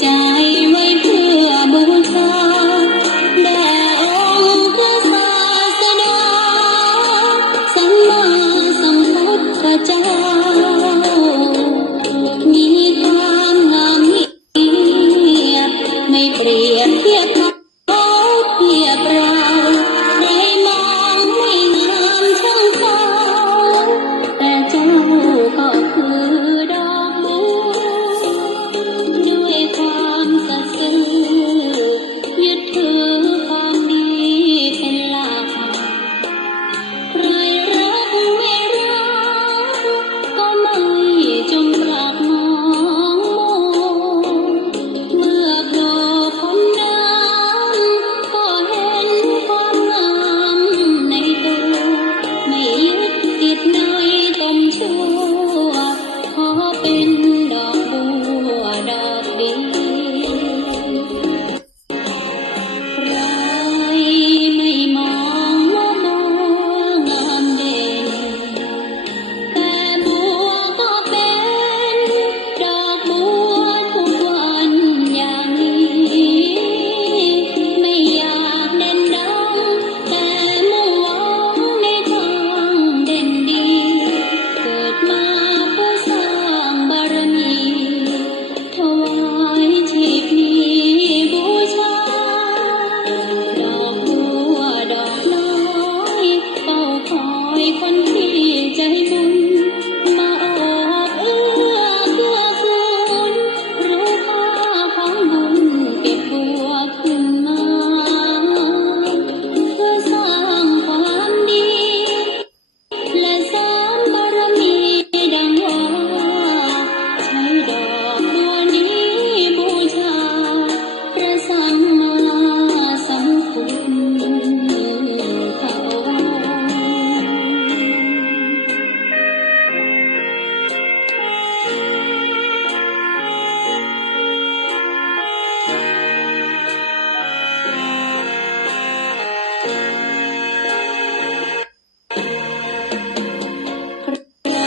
ใจไว้เพื่อบูชาแด่องค์พระศาสดาสัมมาสัมพุทธเจ้ามีความงามเงียบไม่เปรียบเทียบเขาเทียบเราใครมองไม่งามช่างเขาแต่เจ้าก็คือดอกบัวด้วยความสัตย์ซื่อยึดถือความดีเป็นหลักใครรักไม่รักก็ไม่จงรักมองเมื่อโผล่พ้นน้ำก็เห็นความงามในตัวไม่ยึดติดในตมชั่วขอเป็นดอกบัวดอกเดียวใครไม่มองว่าบัวงามเด่นแต่บัวก็เป็นดอกบัวทุกวันอย่างนี้ไม่อยากเด่นดังแต่มุ่งหวังในทางเด่นดีเกิดมาเพื่อสร้างบารมีถวายชีพนี้บูชาดอกบัวดอกน้อยเฝ้าคอยคนที่ใจบุญมาโอบเอื้อเกื้อกูลรู้ค่าของบุญเก็บบัวขึ้นมาเพื่อสร้างความดีและสร้างบารมีดังว่าใช้ดอกบัวนี้บูชาพระสัมมาสัมพุทธเจ้า ใคร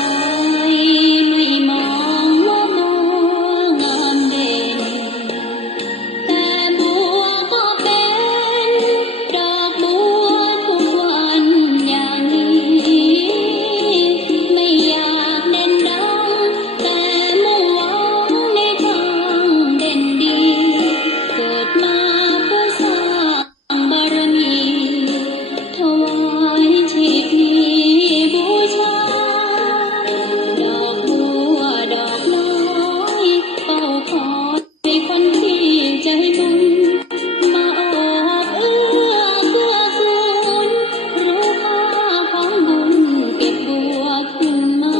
ไม่มองว่าบัวงามเด่นแต่บัวก็เป็นดอกบัวทุกวันอย่างนี้ไม่อยากเด่นดังแต่มุ่งหวังในทางเด่นดีเกิดมาเพื่อสร้างบารมีถวายชีพนี้บูชาดอกบัวดอกน้อยเฝ้าคอยคนที่ใจบุญมาโอบเอื้อเกื้อกูลรู้ค่าของบุญเก็บบัวขึ้นมา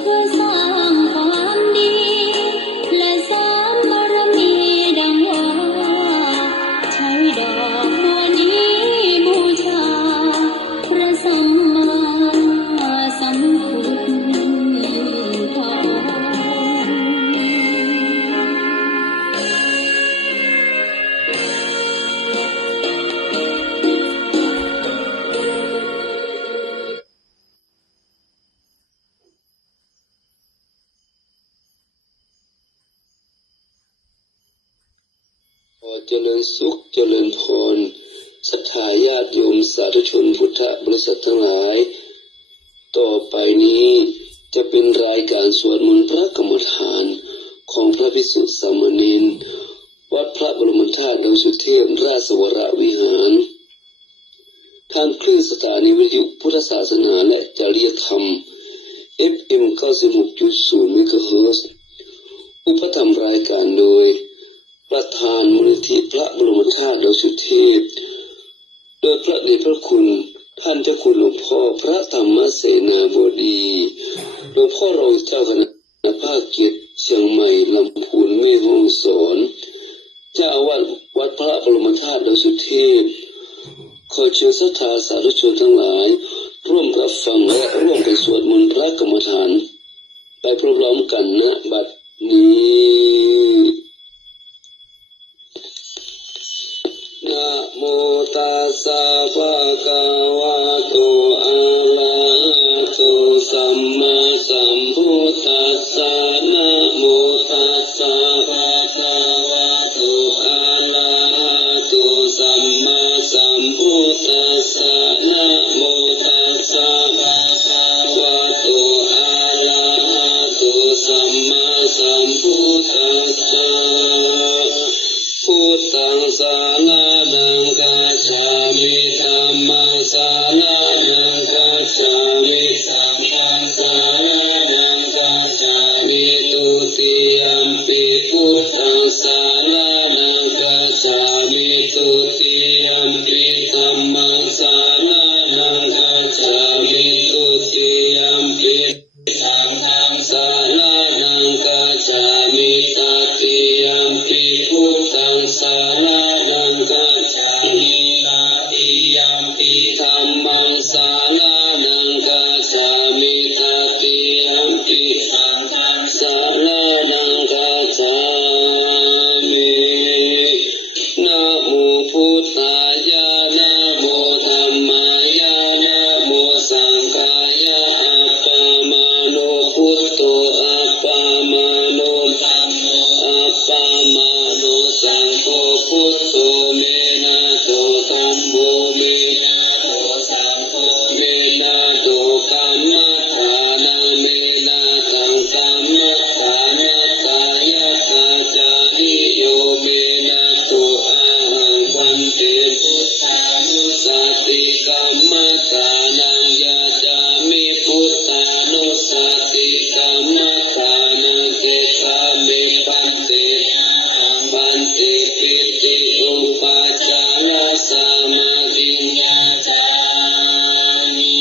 เพื่อสร้างความดีและสร้างบารมีดังว่าใช้ดอกบัวนี้บูชาพระสัมมาสัมพุทธเจ้า ขอเจริญสุขเจริญพรศรัทธาญาติโยมสาธุชนพุทธบริษัททั้งหลายต่อไปนี้จะเป็นรายการสวดมนต์พระกรรมฐานของพระภิกษุสามเณรวัดพระบรมธาตุดอยสุเทพราชวรวิหารทางคลื่นสถานีวิทยุพุทธศาสนาและจริยธรรม FM 96.0 เมกะเฮิรตซ์อุปถัมภ์รายการโดยประธานมูลนิธิพระบรมธาตุดอยสุเทพโดยพระเดชพระคุณท่านเจ้าคุณหลวงพ่อพระธรรมเสนาบดีหลวงพ่อรองเจ้าคณะภาคเกียรติเชียงใหม่ลำพูนแม่ฮ่องสอนเจ้าอาวาสวัดพระบรมธาตุดอยสุเทพขอเชิญศรัทธาสาธุชนทั้งหลายร่วมรับฟังและร่วมกันสวดมนต์พระกรรมฐานไปพร้อมๆกันณบัดนี้ นะโมตัสสะภะคะวะโตอะระหะโตสัมมาสัมพุทธัสสะนะโมตัสส ธัสสะพุทธังสารนังกัจฉามิธัมมังสารนังกัจฉามิสังฆังสารนังกัจฉามิตุติยัมปิพุทธังสารนังกัจฉามิตุติยัมปิธัมมังสารนังกัจฉามิตุติยัมปิสังฆังสารนังกัจฉามิตติยัมปิพุทธังสารนังกัจฉามิตติยัมปิธัมมังสารนังกัจฉามิตติยัมปิสังฆังสารนังกัจฉามินะโมพุทธายะนะโมธัมมายะนะโมสังฆายะอัปปะมาโนพุทโธอัปปะมาโนธัมโมอัปปะมาโนสังโฆพุทโธเมนะโตธัมโมเมนะโตสังโฆเมนะโตกัมมัฏฐานะเมนะตังกัมมัฏฐานะกายะกาจาริโยเมนะโตอะหังคันเตพุทธานุสติกัมมัฏฐานังยะจามิพุทธานุสติกัมมัฏฐานังเกตามิปันเตอังปันเตปิติอุปัจจารสมาธิญาจามิ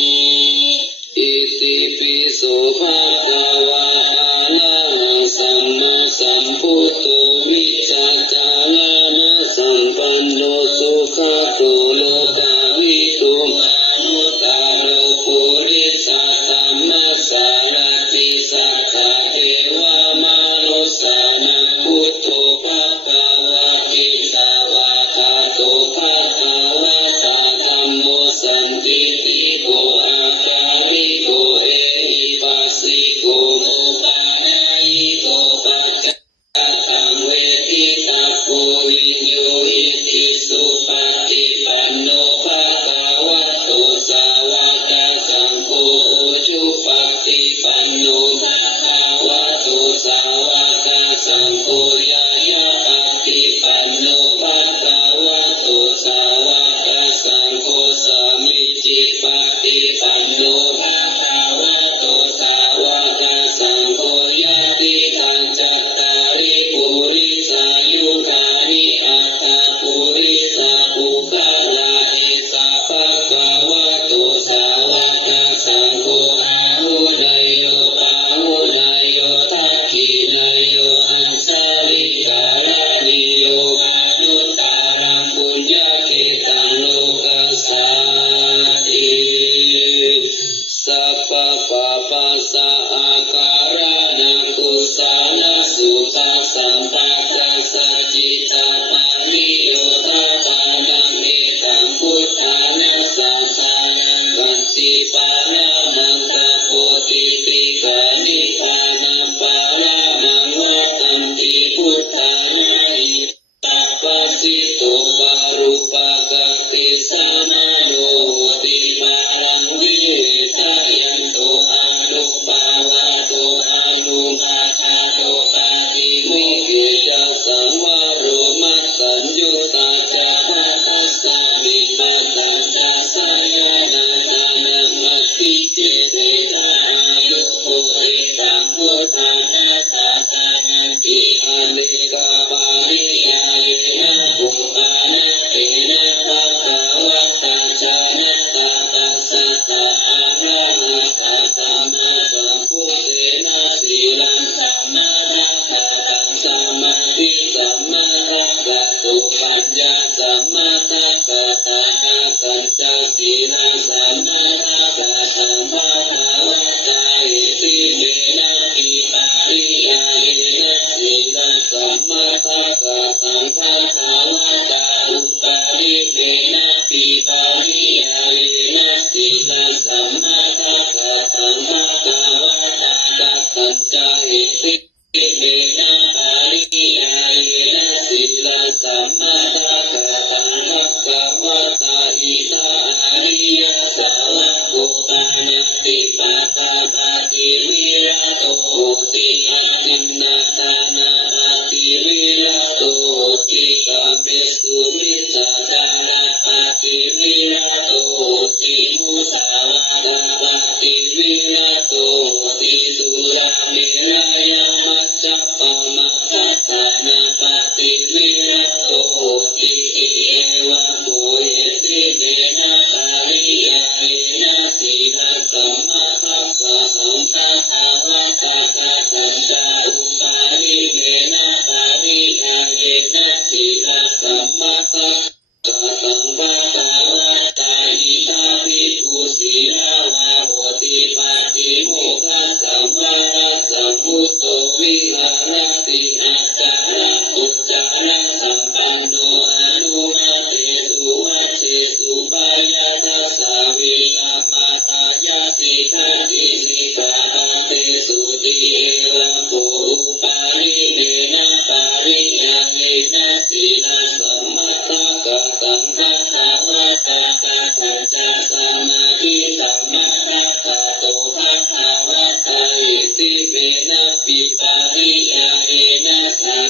อิติปิโสภะคะวะอะระหังสัมมาสัมพุทโธวิชชาจารณะสัมปันโนสุขโตโลกาวิทูมานุตตาโลปุริสัตตัมมัสสารติสัทธาเทวามนุสสานังพุทโธภคะวะติสาวาคาโตภคะวะตาธัมโมสันติติโกอาจาริโกเอหิปัสสิโกโมปานายิโกปัจจตังเวทิตัสโสวิญโยอิติสุปฏิปันโนภะคะวะโตสาวกสังโฆจุปฏิปันโนภะคะวะโตสาวกสังโฆยายะปฏิปันโนภะคะวะโตสาวกสังโฆสามิจิปฏิปันโนภะคะวะโตสาวกสังโฆยะติทันจัตตาริปุริสายุคานิอัตตาปุริสาปุคลาอิสาภะคะวะโตสาวกสังโฆอาหุนายโยปาหุนายโยทักขินายโยอัญชาลิ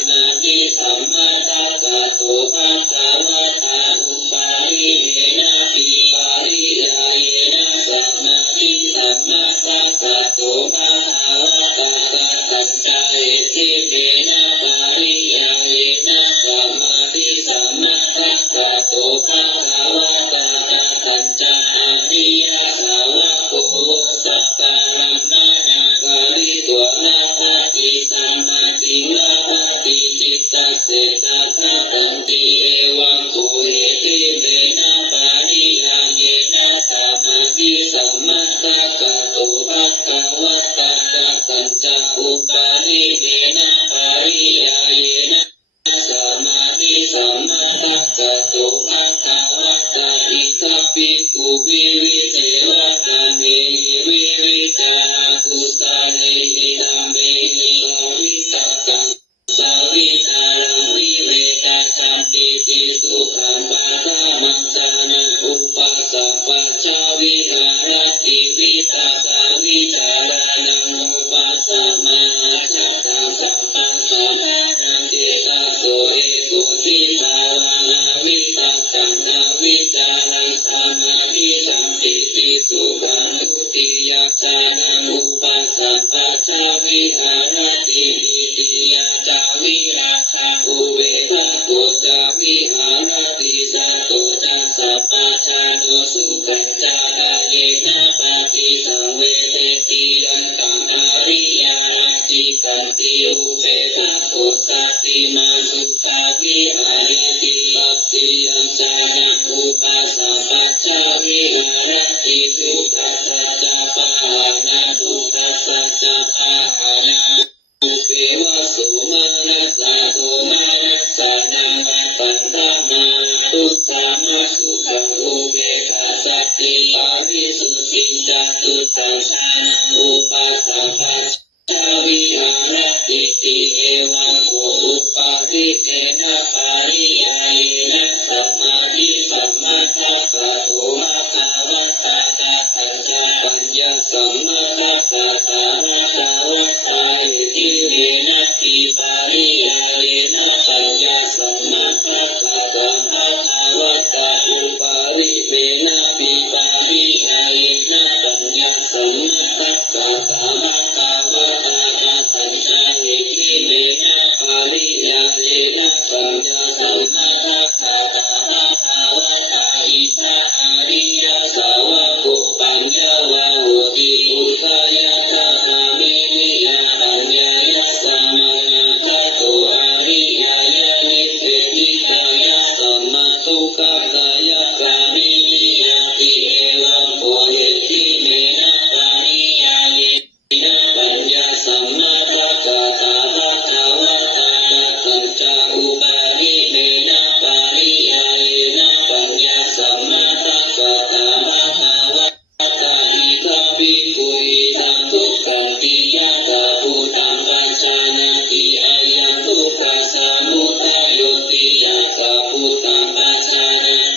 นาทิสัมมาทัสสะโตภะคะวะตาอุปาริเยนะปิปาริยาเยนะสัมมาทิสัมมาทัสสะโตภะคะวะตาตัจจาเอติเมนะปาริยาเยนะสัมมาทิสัมมาทัสสะโตภะคะวะตาตัจจาอริยสาวกโกสัพพะรัตนะนาคาริตัวนาภติสัมมาติลาภติจิตตเสสัทธะตันติเอวังโคเหติเมนะปาริยาเยนะสัมมาทิสัมมาทัสสะโตภะคะวะตาตัจจาอุปาริเมนะปาริยาเยนะสัมมาทิสัมมาทัสสะโตภะคะวะตาอิทัปปิกุวิวิเทวะตาเมหิวิวิจาตุสาเนหิธรรมเมหิสาวิสักกังสาวิจารังวิเวกาจันติติสุขังปะทะมังสานังอุปสัพพะชาวิหารติวิตาภาวิจารานังอุปสัมมาทัสสะสัมปันสานังเดชะโสเอโกสิภาวนาวิตังกังนาวิจารังสมาธิสัมปิติสุขังทุติยจานังอุปสัพพะชาวิหารติวิติยจาวิราคะอุเวทะโกจาวิหารติสัตโตจัสสะปะชาโนสุขังจาราเยนะปฏิสังเวเทติยันตังอาริยาราจิสันติอุเบทะโกสัตติมาสุขาวิหารติปัจจิยัญชานะอุปสัพพะชาวิหารติทุกขสัจจะปะหานะทุกขสัจจะปะหานะอุเปวะสุมานัสสะโทมานัสสะนามาตันธามาทุกขามาสุขังอุเบกขาสัตติปาริสุทธิจตุตังชานังอุปสัพพะชาวิหารติสิเอวังโคอุปาริเตนะปาริยาเยนะสัมมาทิสัมมาทัสสะโตภะคะวะตาตัจจาปัญญาสัมมาทัสสะภะคะวะตาอิติเมนะปิปาริยาเยนะปัญญาสัมมาทัสสะภะคะวะตาอุปาริเมนะปิปาริยาเยนะปัญญาสัมมาทัสสะภะคะวะตาตัจจาอิติเมนะปาริยาเยนะปัญญาสัมมาทัสสะภะคะวะตาอิทะอาริยสาวกปัญญาวะโหติอุทายะตาเมนิยาอัญญายะสัมมาทัตโตอาริยายะนิเตติตายะสัมมาทุกขกายะกามินิยาติเอวังโภเหติเมนะปาริยาเยนะปัญญาสัมมาทัสสะภะคะวะตาตัจจาอุปาริเมนะปาริยาเยนะปัญญาสัมมาทัสสะภะคะวะตาอิทัปปิกุอิทังทุกขังติยะถาภูตังปัญจานาติอายันทุกขสามุทัยโยติยะถาภูตังปัญจานา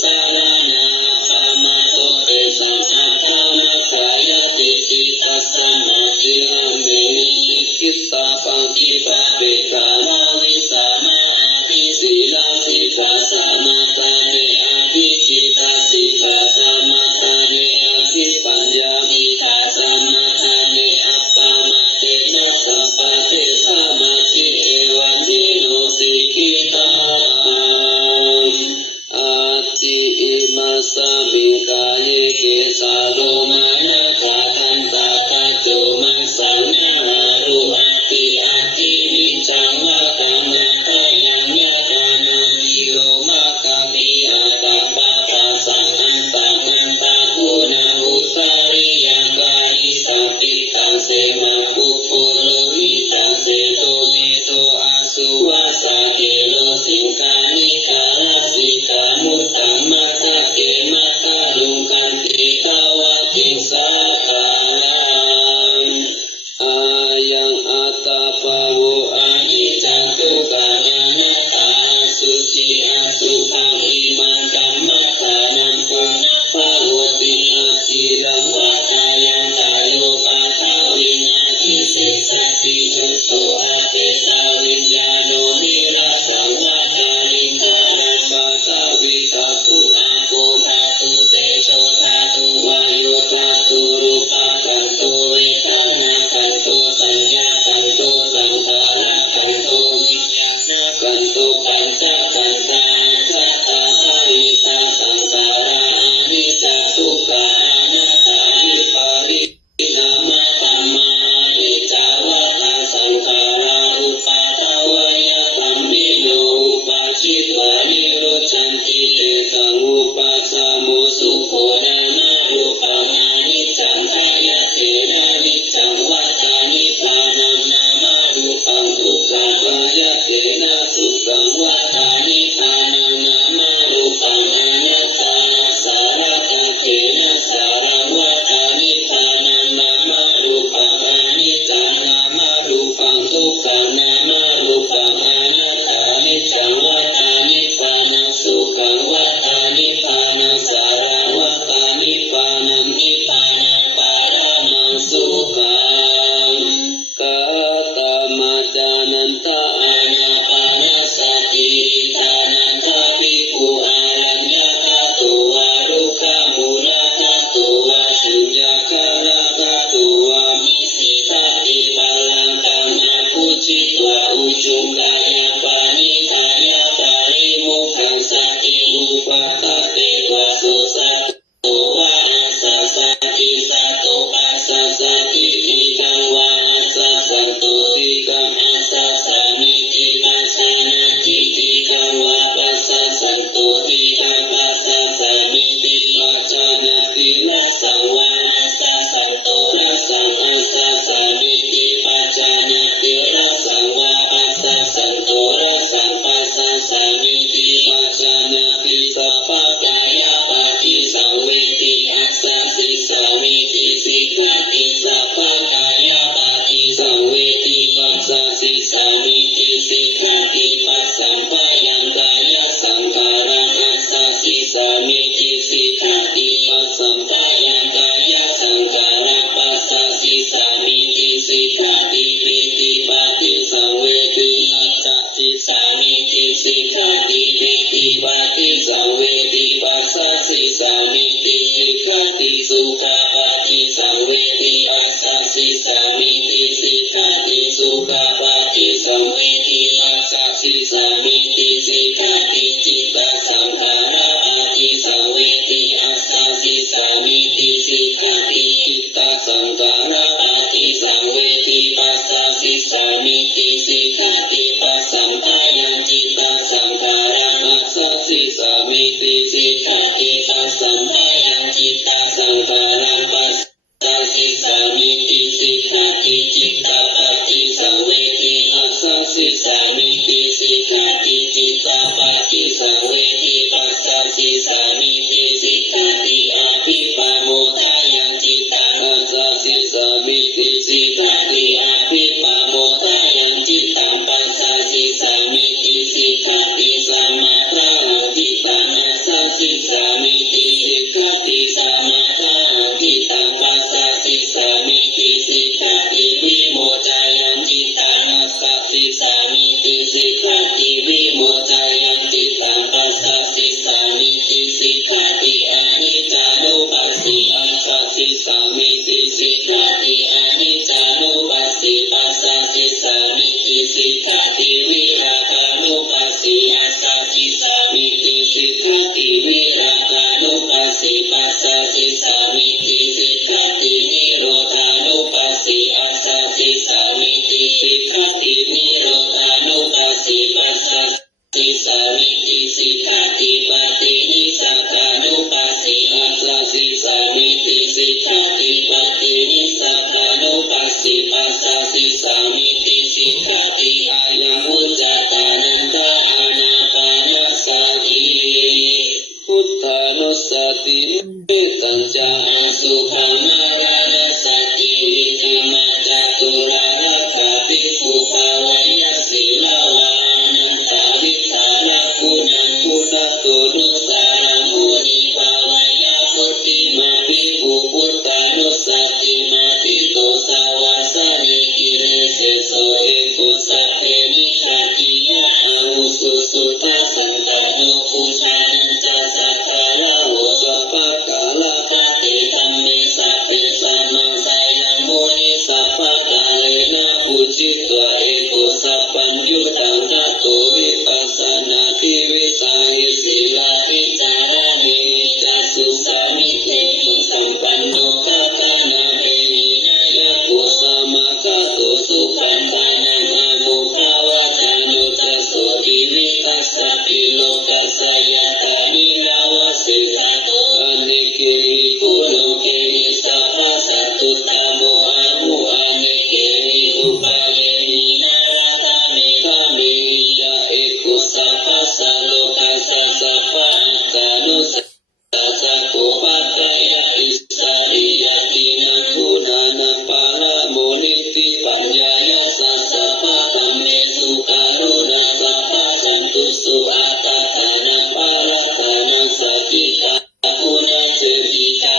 สานานาปามาโตเตสังฆทานากายติจิตัสสมาธิอัมเมมิกิตตาปังกิปะเปกานาวิสานาอาทิสีลาสิกขาสามาตาเนอาทิจิตาสิกขาสามาตาเนอาทิปัญญาสิกขาสามาตาเนอัปปามาเตนะสัมปะเตสมาธิเอวะเมโนสิกิตาอาทิอิมาสมิงกายเกสาโลมานะคาทันตาตาโจมังสัญญารุอาทิอาทิวิจังวะตังนะกายังยะกานังมิโลมาคามิอาตาปะปะสังอันตังอันตาคุนาอุสาริยังกาอิสัพพิตังเสมาคุโพโลหิตังเสโตเมโตอาสุวาสาเกโลสิงกานิกาลสิกามุตตัมมะทะเกมะทะลุกันติกาวะติสาคาลังอายังอัตตาภะโวอานิจจังทุกขังอนัตตาสุจิอสุภังอิมังกัมมะทานังปุณณภะโวติอาทิดังวะทายังตาโลปะทาวินาทิเสสะติจุตโตอาเตสาวิญญาโนนิราสังวะทานิทานังปัสสาวิทาตุอาโภภาตุเตโชภาตุวายุภาตุรูปะขันโตเวทนาขันโตสัญญาขันโตสังขารขันโตวิญญาณขันโตปัญจขันธาจัตตาริตาสังขารานิจจทุกขาอนัตตาวิปารินามะธัมมานิจจวัฏฏะสังขาราอุปาทวยธัมมิโนอุปาชิตวานิโรจันติเตสังอุปาสามุสุโขนามารูปังอนิจจังขายะเทนะนิจจังวัฏฏานิพพานังนามารูปังทุกขังขายะเทนะสุขังวัฏฏานิพพานังนามารูปังอนัตตาสารตะเทนะสารังวัฏฏานิพพานังนามารูปังอนิจจังนามารูปังทุกขังนามารูปังอนัตตานิจจังวัฏฏานิพพานังสุขังวัฏฏานิพพานังสารังวัฏฏานิพพานังนิพพานังปารามังสุขังกาตมาจานันตาอานาปานสติริธานันทาภิกขุอารัญญคตุวารุขมูลคตุวาสุญญคาลคตุวามิสิทาติปัลลังกังอาคุจิตวาอุจุกายาปานิทายาปาริมุขังสติรูปะตะเตวะโสสัตโตวะอาสาสติสัตโตปัสสะสติทิกังวะอาสาสัตโตทิกังอาสาสามิติปัสสะนาทิติกังวะปัสสะสัตโตทิกังปัสสะสามิติปัจจานาตินะสังวะอาสาสัตโตนะสังอาสาสามิติปัจจานาติระสังวะปัสสะสัตโตระสังปัสสะสามิติปัจจานาติสัพพะกายะปะทิสังเวทิอัสสะสิสามิติสิกขาติสัพพะกายะปะทิสังเวทิปัสสะสิสามิติสิกขาติปัสสัมปะยังกายะสังขารังอัสสะสิสามิติสิกขาติปัสสัมปะยังกายะสังขารังปัสสะสิสามิติสิกขาติปิติปะติสังเวทิอัจจติสามิติสิกขาติปิติปะติสังเวทิปัสสะสิสามิติสิกขาติสุขปะติสังเวทิอัสสะสิสามิติสิกขาติสุขปะติสังเวทิอัสสะสิสามิติสิกขาติจิตตสังขาราปะติสังเวทิอัสสะสิสามิติสิกขาติจิตตสังขาราปะติสังเวทิปัสสะสิสามิติสิกขาติปัสสัมปะยังจิตตสังขารังอัสสะสิสามิติสิกขาติปัสสัมปะยังจิตตสังขารั ธานุสติตัญจาสุขังนารานาสติธรรมจัตุราราคาภิกขุภาวยศิลาวานันทาวิธานาคุณังคุณตุนุสารังมุนิภาวยาพุทธิมาภิกขุพุทธานุสติมาติโตสาวาสานิกิริเสโสเอกุสัพเพนิชาติยะอาหุสุสุตาสันตานุภูชานันจาสัตตาราโหสัพพะกาลาภะเตธัมเมสัพเพสัมมาสายังมุนิสัพพะกาเลนะปุจิตวะเอกุสัพพัญญุตังตัตโตวิปัสสนาทิวิสาหิสีลาภิจารานิจัสสุสามิเตสัมปันโนกะตานาเอหิญาญาปุสามาคาโตสุขันธานังอามุภาวะจานุจัสโสติวิคัสสติโลกัสสยะตาวินาวะสิกาโตอนิเกหิคุณโลเกหิสัพพะสัตตุตตโมอาหุอนิเกหิอุปาเวหินาราธามิฆามิยะเอกุสัพพะสัลโลกัสสะสัพพะอัตตานุสัสสะโกปัจจายะอิสาริยตินะคุณานะปาละโมนิติปัญญายะสัสสะปะธัมเมสุการุณาสัพพะสันตุสุอัตตานะปาละตานะสัจจิตาคุณาเจติตา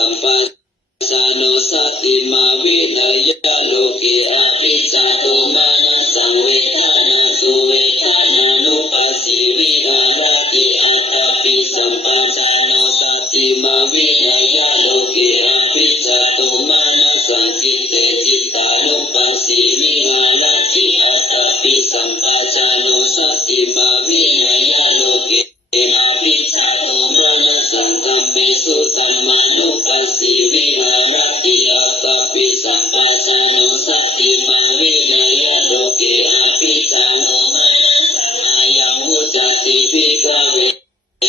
สัมปัสานุสติมาวิเนยโลกิอาภิจาโตมานะสังเวทนาสุเวทนานุปัสสิวิหารติอัตตปิสัมปัสานุสติมาวิเนยโลกิอาภิจาโตมานะสังจิตเตจิตตานุปัสสิวิหารติอัตตปิสัมปัสานุสติมาวิเนยโลกิอาภิจาโตมานะสังกัมเมสุตัมมานุปัสสิวิหารติอัตตปิสัมปัสานุสติมาวิเนยโลกิอาภิจาโตมานะสังอายังวุจติภิกขเว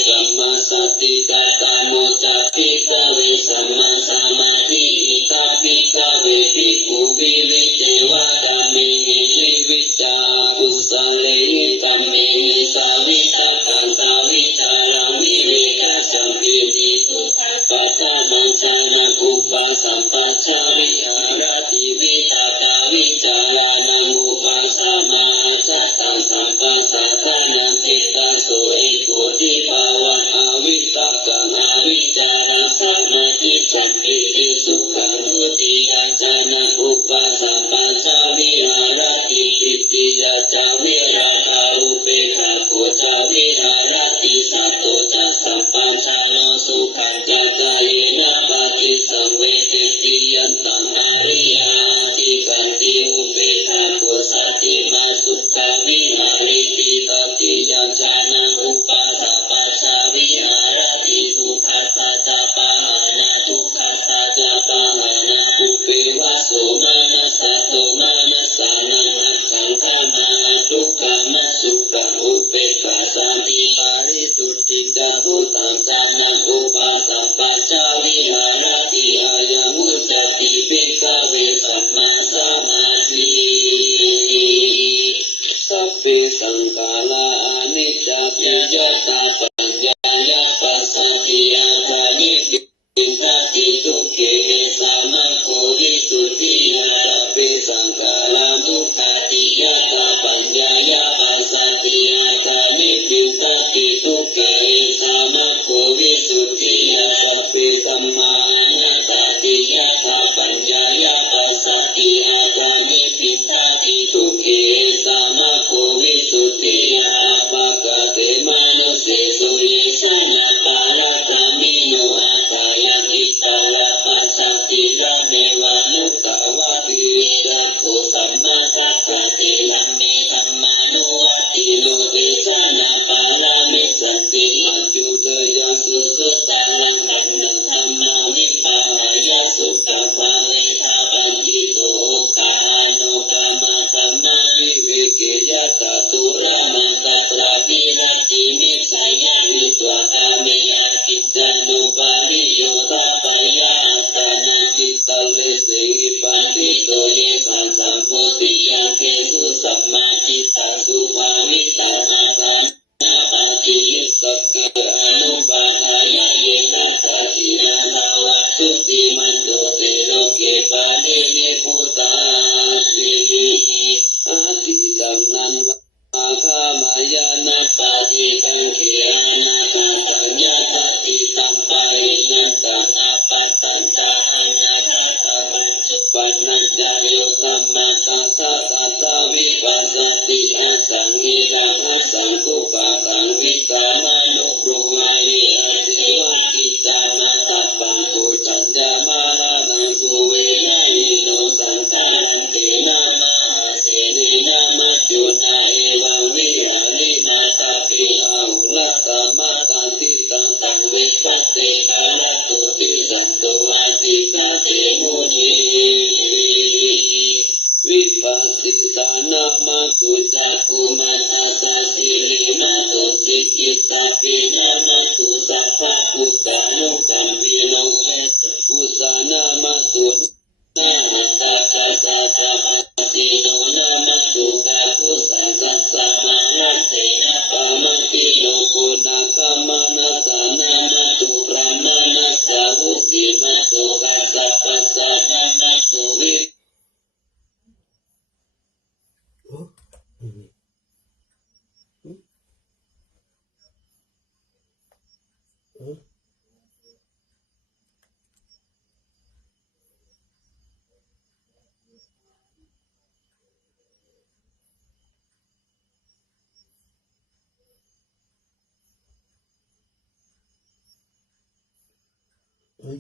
สัมมาสติกตาโมจัตติกเวสัมมาสมาธิอิตาภิกขเวภิกขุวิวิเตวะดามินิวิวิจากุสเลหิตัมเมหิสาวิตาปันสาวิจารังวิเวกสัมปิติสุขังปัฏฐานังชานะอุปาสัมปัชชาวิหารติวิตาตาวิจารานังอุปาสมาจัตตังสัมปัสสะทานังจิตตังโสเอโกทิภาวันอวิตากังอวิจารังสัมมาทิสัมปิติสุขังนุติยาจานะอุปาสัมปัชชาวิหารติปิติยาจาวิราคาอุเปกขาโคจาวิหารติสัตโตจัสสัมปัชชาโนสุขังจัตตาเยนะปฏิ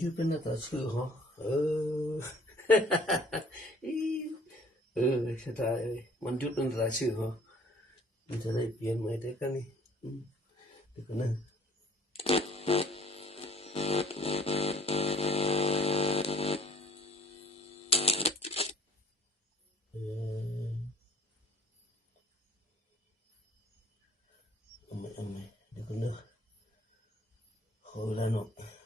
ยุดเป็นหน้าตาชื่อเหรอใช่ได้มันยุดเป็นหน้าตาชื่อเหรอมันจะได้เปลี่ยนใหม่ได้กันนี่เดี๋ยวกันนะเอาไหมเดี๋ยวกันนะขอเวลาหน่อย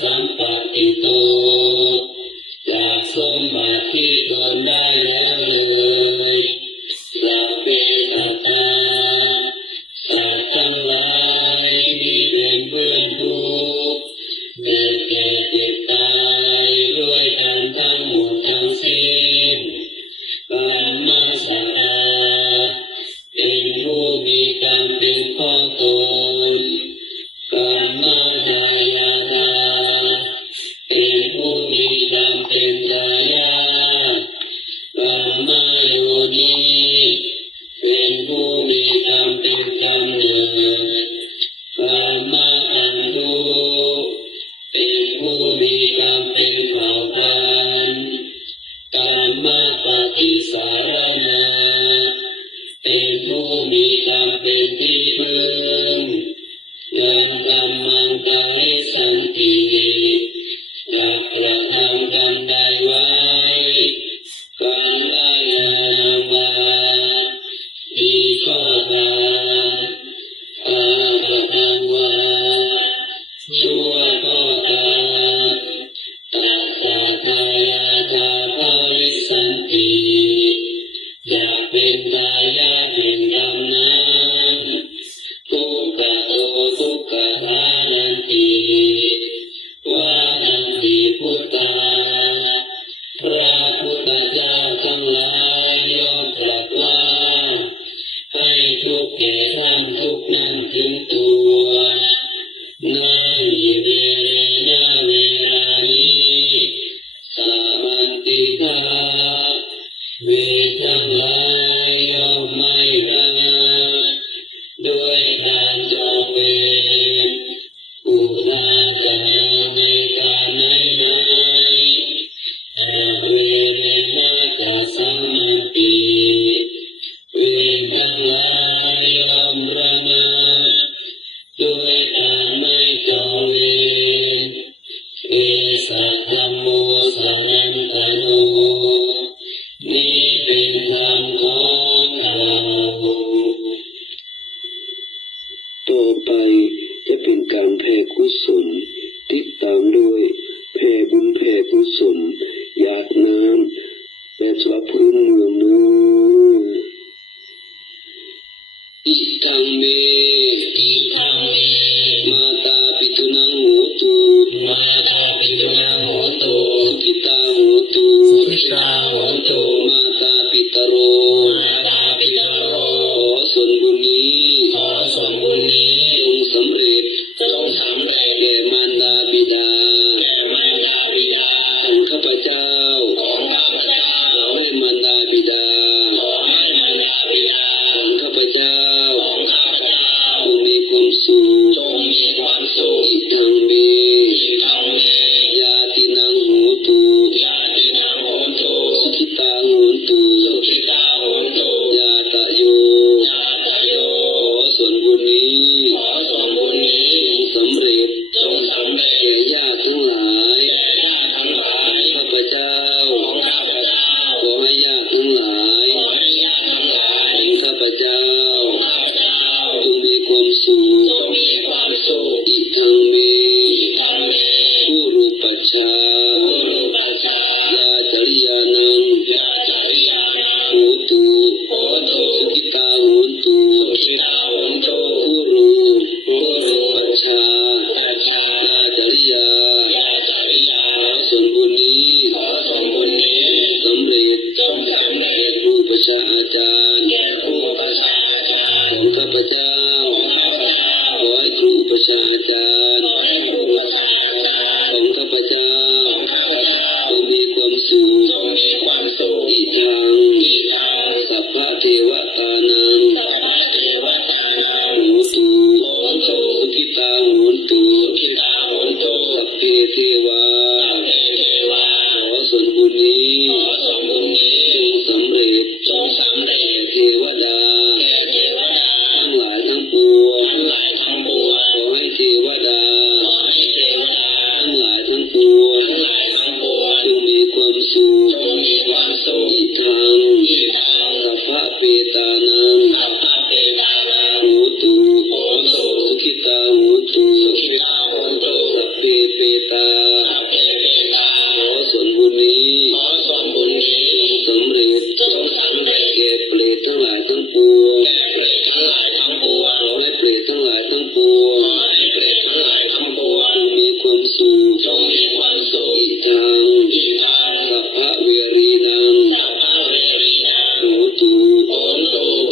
สัมปติโตจากสมบัติที่ตนได้แล้วเลยสัพเพสัตตาสัตว์ทั้งหลายที่เป็นเพื่อนทุกข์เกิดแก่เจ็บตายด้วยกันทั้งหมดทั้งสิ้นกรรมสัตตาเป็นผู้มีกรรมเป็นของตนกรรมทายาทาเป็นผู้มีกรรมเป็นทายาทกรรมโยนิเป็นผู้มีกรรมเป็นกำเนิดกรรมอันตุเป็นผู้มีกรรมเป็นเผ่าพันธุ์กรรมปฏิสารณาเป็นผู้มีกรรมเป็นที่พึ่งเงินกรรมังกายสันติจักกระทำกรรมใดไว้กรรมได้นามาดีก็ทำกระทำว่าชั่วก็ตามตัสสะทายาทาภาวิสันติอยากเป็นทายาทแห่งกรรมนั้นทุกขโตทุกขทานันติวานันติพุทธาพระพุทธเจ้าทั้งหลายย่อมตรัสว่าให้ทุกข์แก่ท่านทุกข์นั้นถึงตัวนาเวนาเวลานี้สามันติกาเวททั้งหลายย่อมไม่ระงับด้วยการจองเวรอุทาจาในการไหนเวเรนะจะสัมมันติเวรทั้งหลายย่อมระงับด้วยการไม่จองเวรเอสัทธัมโมสัมมันตโนนี้เป็นธรรมของเรา ต่อไปจะเป็นการแผ่กุศลติดตามด้วยแผ่บุญแผ่กุศลหยาดน้ำแบบฉบับพื้นเมืองเนื้ออิทังเมมาตาปิตุนังโหตุมาตาปิตุนังโหตุ กิตาโหตุ สุขิตาโหตุ มาตาปิตโร มาตาปิตโรขอส่วนบุญนี้ ขอส่วนบุญนี้จงสำเร็จ จงสำเร็จแก่มารดาบิดา แก่มารดาบิดาของข้าพเจ้าของข้าพเจ้าขอให้มารดาบิดาขอให้มารดาบิดาของข้าพเจ้าของข้าพเจ้าจงมีความสุข จงมีความสุขอิทังเม อิทังเม ยาตินังโหตุ ญาตินังโหตุ สุขิตาโหตุ สุขิตาโหตุ ยาตะโย ญาตโยขอส่วนบุญนี้ ขอส่วนบุญนี้ จงสำเร็จ จงสำเร็จ แก่ญาติทั้งหลาย แก่ญาติทั้งหลาย ข้าพเจ้า ของข้าพเจ้าขอให้ญาติทั้งหลาย ขอให้ญาติทั้งหลาย ของข้าพเจ้า ของข้าพเจ้าจงมีความสุข จงมีความสุขอิทังเม อิทังเม ผู้รูปัชฌา ผู้รู้ปัจจาย าจริยานัง ยาจาริยานัง โหตุ โหตุ สุขิตาโหตุ สุขิตาโหตุ ผู้รู้ ผู้รู้ ปัชฌา ปัจจาย าจริยาย าจาริยา ขอส่วนบุญนี้ ขอส่วนบุญนี้ สำเร็จ จงสำเร็จ ครูประชาอาจารย์ แก่ครูประชาอาจารย์ ของข้าพเจ้า ของข้าพเจ้า ขอให้ครูประชาอาจารย์ ขอให้ครูประชาอาจารย์ ของข้าพเจ้า ของข้าพเจ้า จงมีความสุข จงมีความสุข อิทัง อิทัง สัพพะเทวตานัง สัพพะเทวตานัง โหตุ โหตุ สุขิตาโหตุ สุขิตาโหตุ สัพเพเทวา สัพเพเทวา ขอส่วนบุญนี้ ขอส่วนบุญนี้ จงสำเร็จ จงสำเร็จ เทวดา แก่เทวดา ทั้งหลายทั้งปวง ทั้งหลายทั้งปวง ขอให้เทวดา ขอให้เทวดา ทั้งหลายทั้งปวง ทั้งหลายทั้งปวง จงมีความสุข จงมีความสุข อิทัง อิทัง สัพพะเปตานัง สัพพะเทวานัง โหตุ โหตุ สุขิตาโหตุ สุขิตาโหตุ สัพเพเป ตาขอส่วนบุญนี้สำเร็จแก่เปรตทั้งหลายทั้งปวงขอให้เปรตทั้งหลายทั้งปวงจงมีความสุขอิทังสัพพะเวรีนังโหตุ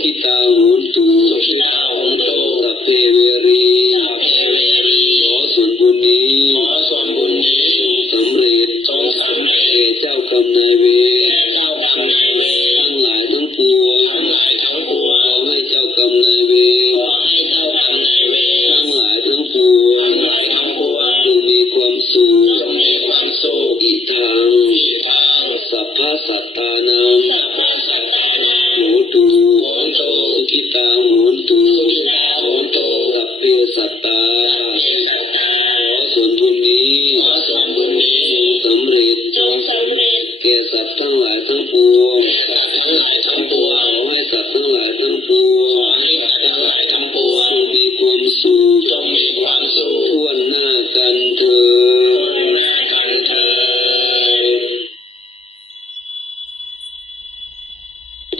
กิตาโหตุสัพเพเวรีขอส่วนบุญนี้สำเร็จแก่เจ้ากรรมนายเวรทั้งหลายทั้งปวงขอให้เจ้ากรรมนายเวรทั้งหลายทั้งปวงจงมีความสุขอิทังสัพพะสัตตานังโหตุสุขิตาโหตุสัพเพสัตตาขอส่วนบุญนี้สำเร็จแก่สัตว์ทั้งหลายทั้งปวงขอให้สัตว์ทั้งหลายทั้งปวงจงมีความสุขทั่วหน้ากันเถิด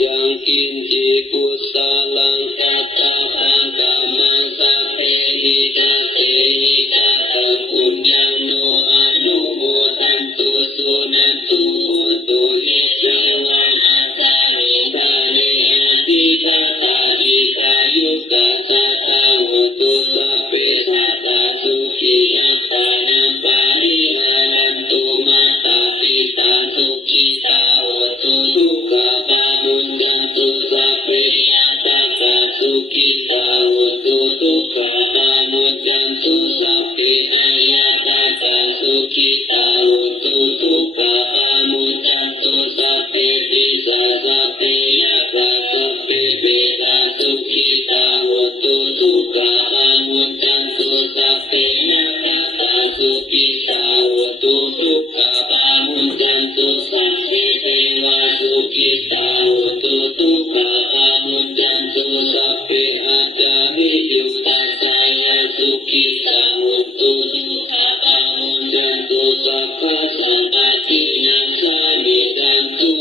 ยังกินจิกุสาลังกาตาปังกามัสสะเตหิตาเตหิตาตังปุญญาโนอนุโมทันตุสุนันตุโหตุนิจังวังอัตตาริตาเนอติตาตาอิกายุกัสสะตาโหตุสัพเพสัตตาสุขิยัตตานัมปาริหารันตุมาตาปิตาสุขิตาโหตุสุขปามุญญันตุสัพเพยะตาปาสุขิตาโหตุทุกขปามุญญันตุสัพเพอายะตาปาสุขิตาโหตุทุกขปามุญญันตุสัพเพปิสาสัพเพยะตาสัพเพเปตาสุขิตาโหตุทุกขปามุญญันตุสัพเพยะตาปาสุขิตาโหตุทุกขปามุญญันตุสัพเพเทวาสุขิตาโหตุทุกขปามุญญันตุสัพเพอาจามิยุตตัสสายาสุขิตาโหตุทุกขปามุญญันตุสัพพะสัมปตินัสสามิดันตุ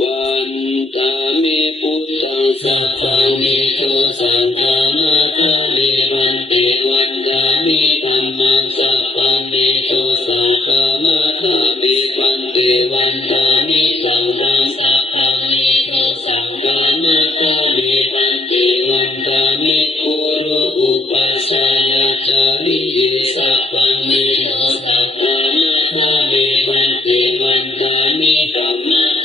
วันตามิพุทธังสัพพังมิโชสังฆานาคามิวันติวันตามิธัมมังสัพพังมิโชสังฆานาคามิวันติวันตามิสังฆังสัพพังมิโชสังฆานาคามิวันติวันตามิกุรุอุปัสสายาจาริเยสัพพังมิโชสังฆานาคามิวันติวันตามิธัมมัง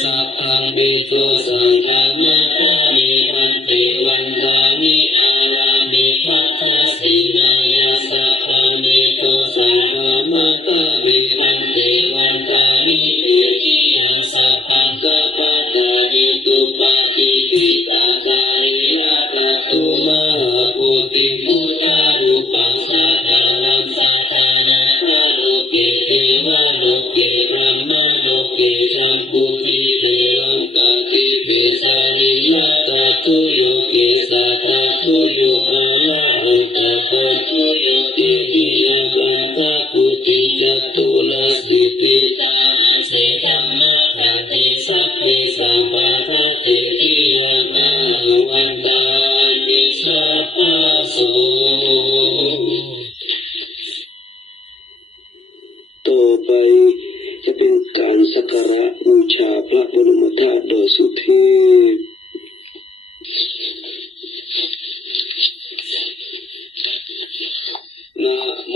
สัพพังมิโชสังฆานาคามิวันติวันตามิอารามิภัทธสินายาสัพพังมิโชสังฆานาคามิวันติวันตามิปิจิยังสัพพังกัปปะทานิตุปะทิทิตาคาริยาตตุมหาปุติพุทธารูปังสัทธารังสัทธานาคาโลเกเทวะโลเกพรหมโลเกชัมพุทิเตอังกาติเปสาริยาตตุโยเกสัตตุโยอาลาหังตตุโยติวิยังบันตะปุติจัตตุลาสิติตาเสธัมมะตติสัพเพสัมปะทะเตติยังอาวันตามิสัพพะโสต่อไปจะเป็นการสักการะบูชาพระบรมธาตุโดยสุเทพนะโม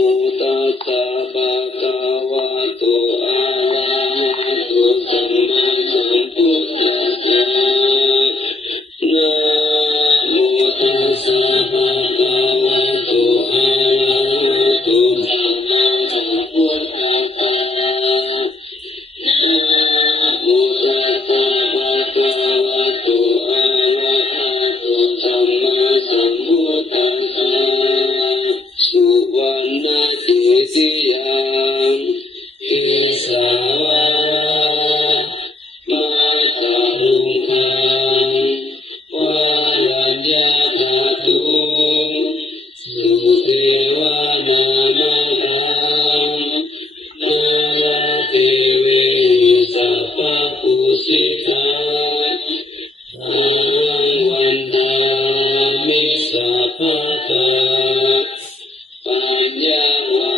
ญาวา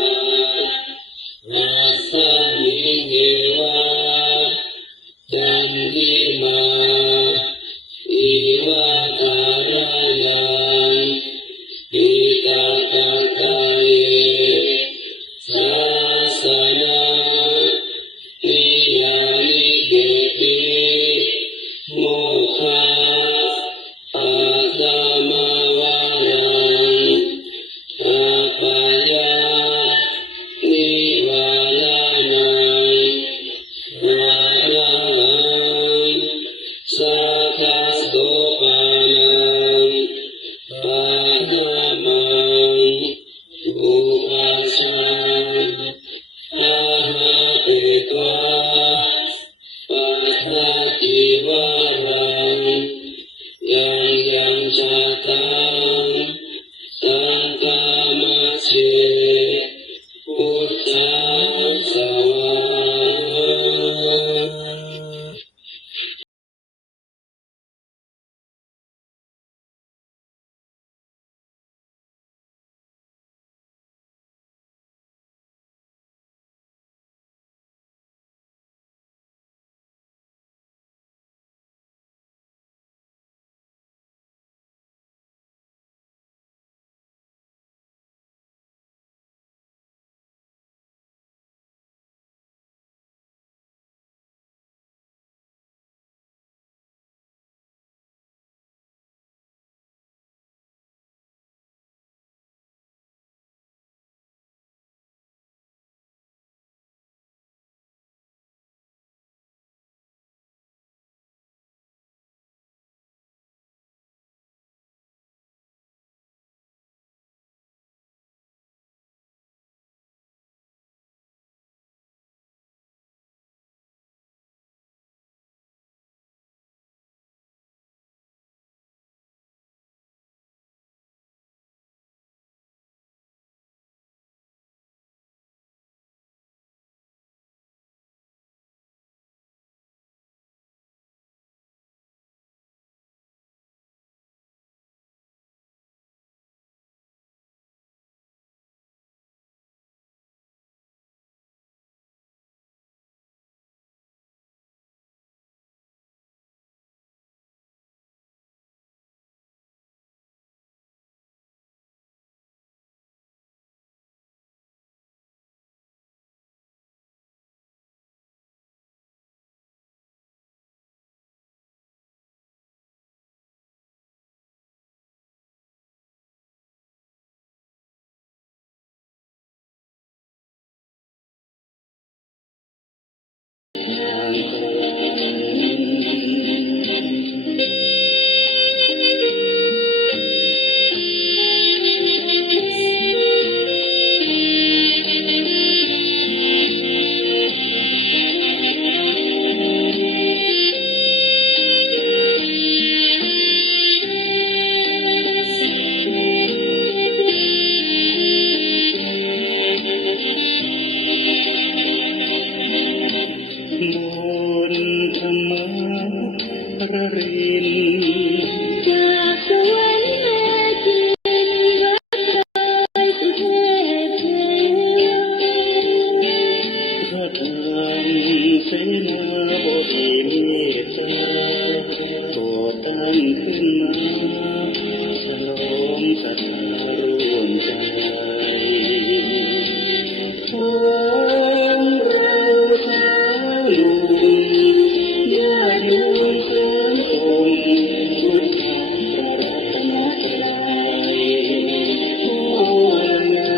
อาสังหิเยวาจันทิมาอิวาตารายังอิตาตาตาเยสาสนานิยานิเกติโมฆะอาตามาวารังอาปายานิวาลานังวารังสัทธาโสปานังปานามังอุปัชฌาอาหาเปตวาปัฏฐาจิวารังยังยังชาตังสังฆามัสเสพุทธังสวาจากสวรรค์มาจินรักใครสุเทพเทว พระธรรมเสนาบดีเมตตาก่อตั้งขึ้นมาฉลองศรัทธาร่วมใจของเราสาวลุงญาติโยมเสริมองค์พุทธะพระรัตนตรัยโอ้เนื้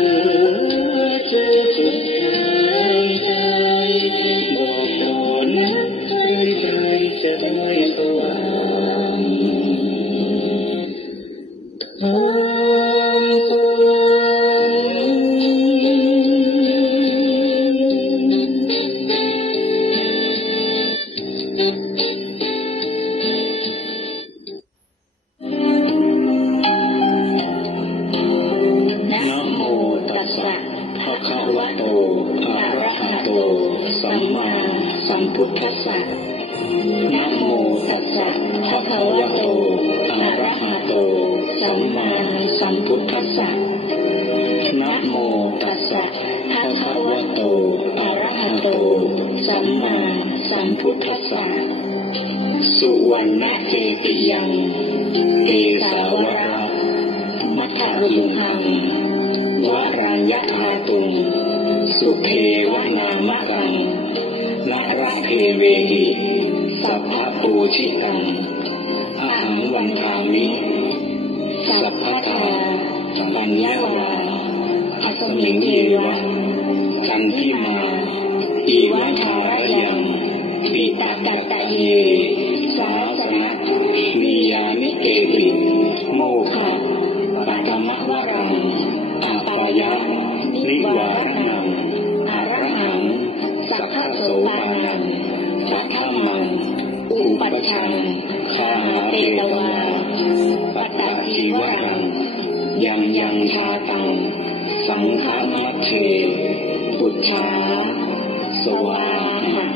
อเจ้าสุดทางใจบอกต่อนะใครๆจะได้สว่างทางสว่างนะโมตัสสะภะคะวะโตอะระหะโตสัมมาสัมพุทธัสสะนะโมตัสสะภะคะวะโตอะระหะโตสัมมาสัมพุทธัสสะ นะโม วะโตอะระหะโตสัมมาสัมพุทธัสสะสุวรรณเจติยังเอสาวระมัทธลุงหังวรัญญาธาตุงสุเพวนามะกังนะระเพเวหิสัพพะปูชิตังอะหังวันทามิสัพพะทาปัญญาวาอัสมิงเยวะกันทิมาอีวะทารยังปิตากัตตะเยสาสนะมียานิเกติโมฆะปัตตมะวรังอาปายะนิวารังอรหังสัพพะโสปานังสัทธมังอุปัชชังคาหาเตตวาปัตตะชีวรังยังทาตังสังฆมัชเชพุทธาสวาหะ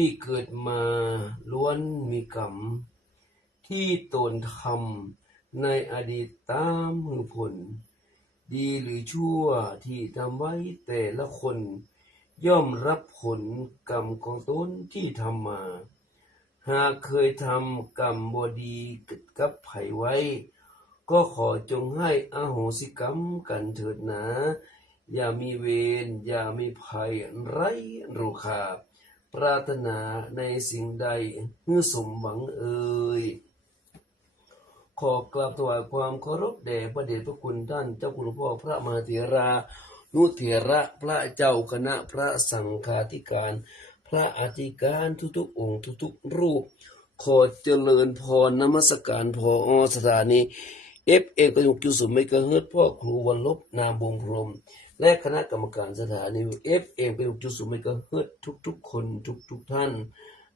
ที่เกิดมาล้วนมีกรรมที่ตนทำในอดีตตามมือผลดีหรือชั่วที่ทำไว้แต่ละคนย่อมรับผลกรรมของตนที่ทำมาหากเคยทำกรรมบ่ดีกับไผไว้ก็ขอจงให้อโหสิกรรมกันเถิดนะ อย่ามีเวรอย่ามีภัยไร้รุคาปรารถนาในสิ่งใดเมื่อสมหวังขอกราบถวายความเคารพแด่พระเดชพระคุณท่านเจ้าคุณพ่อพระมหาเถรานุเถระพระเจ้าคณะพระสังฆาธิการพระอธิการทุกๆองค์ทุกๆรูปขอเจริญพรนมัสการพอสถานีFM เมกะเฮิรตซ์พ่อครูวันลบนามวงพรหมและคณะกรรมการสถานี FM เมกะเฮิรตซ์ทุกๆคนทุกท่าน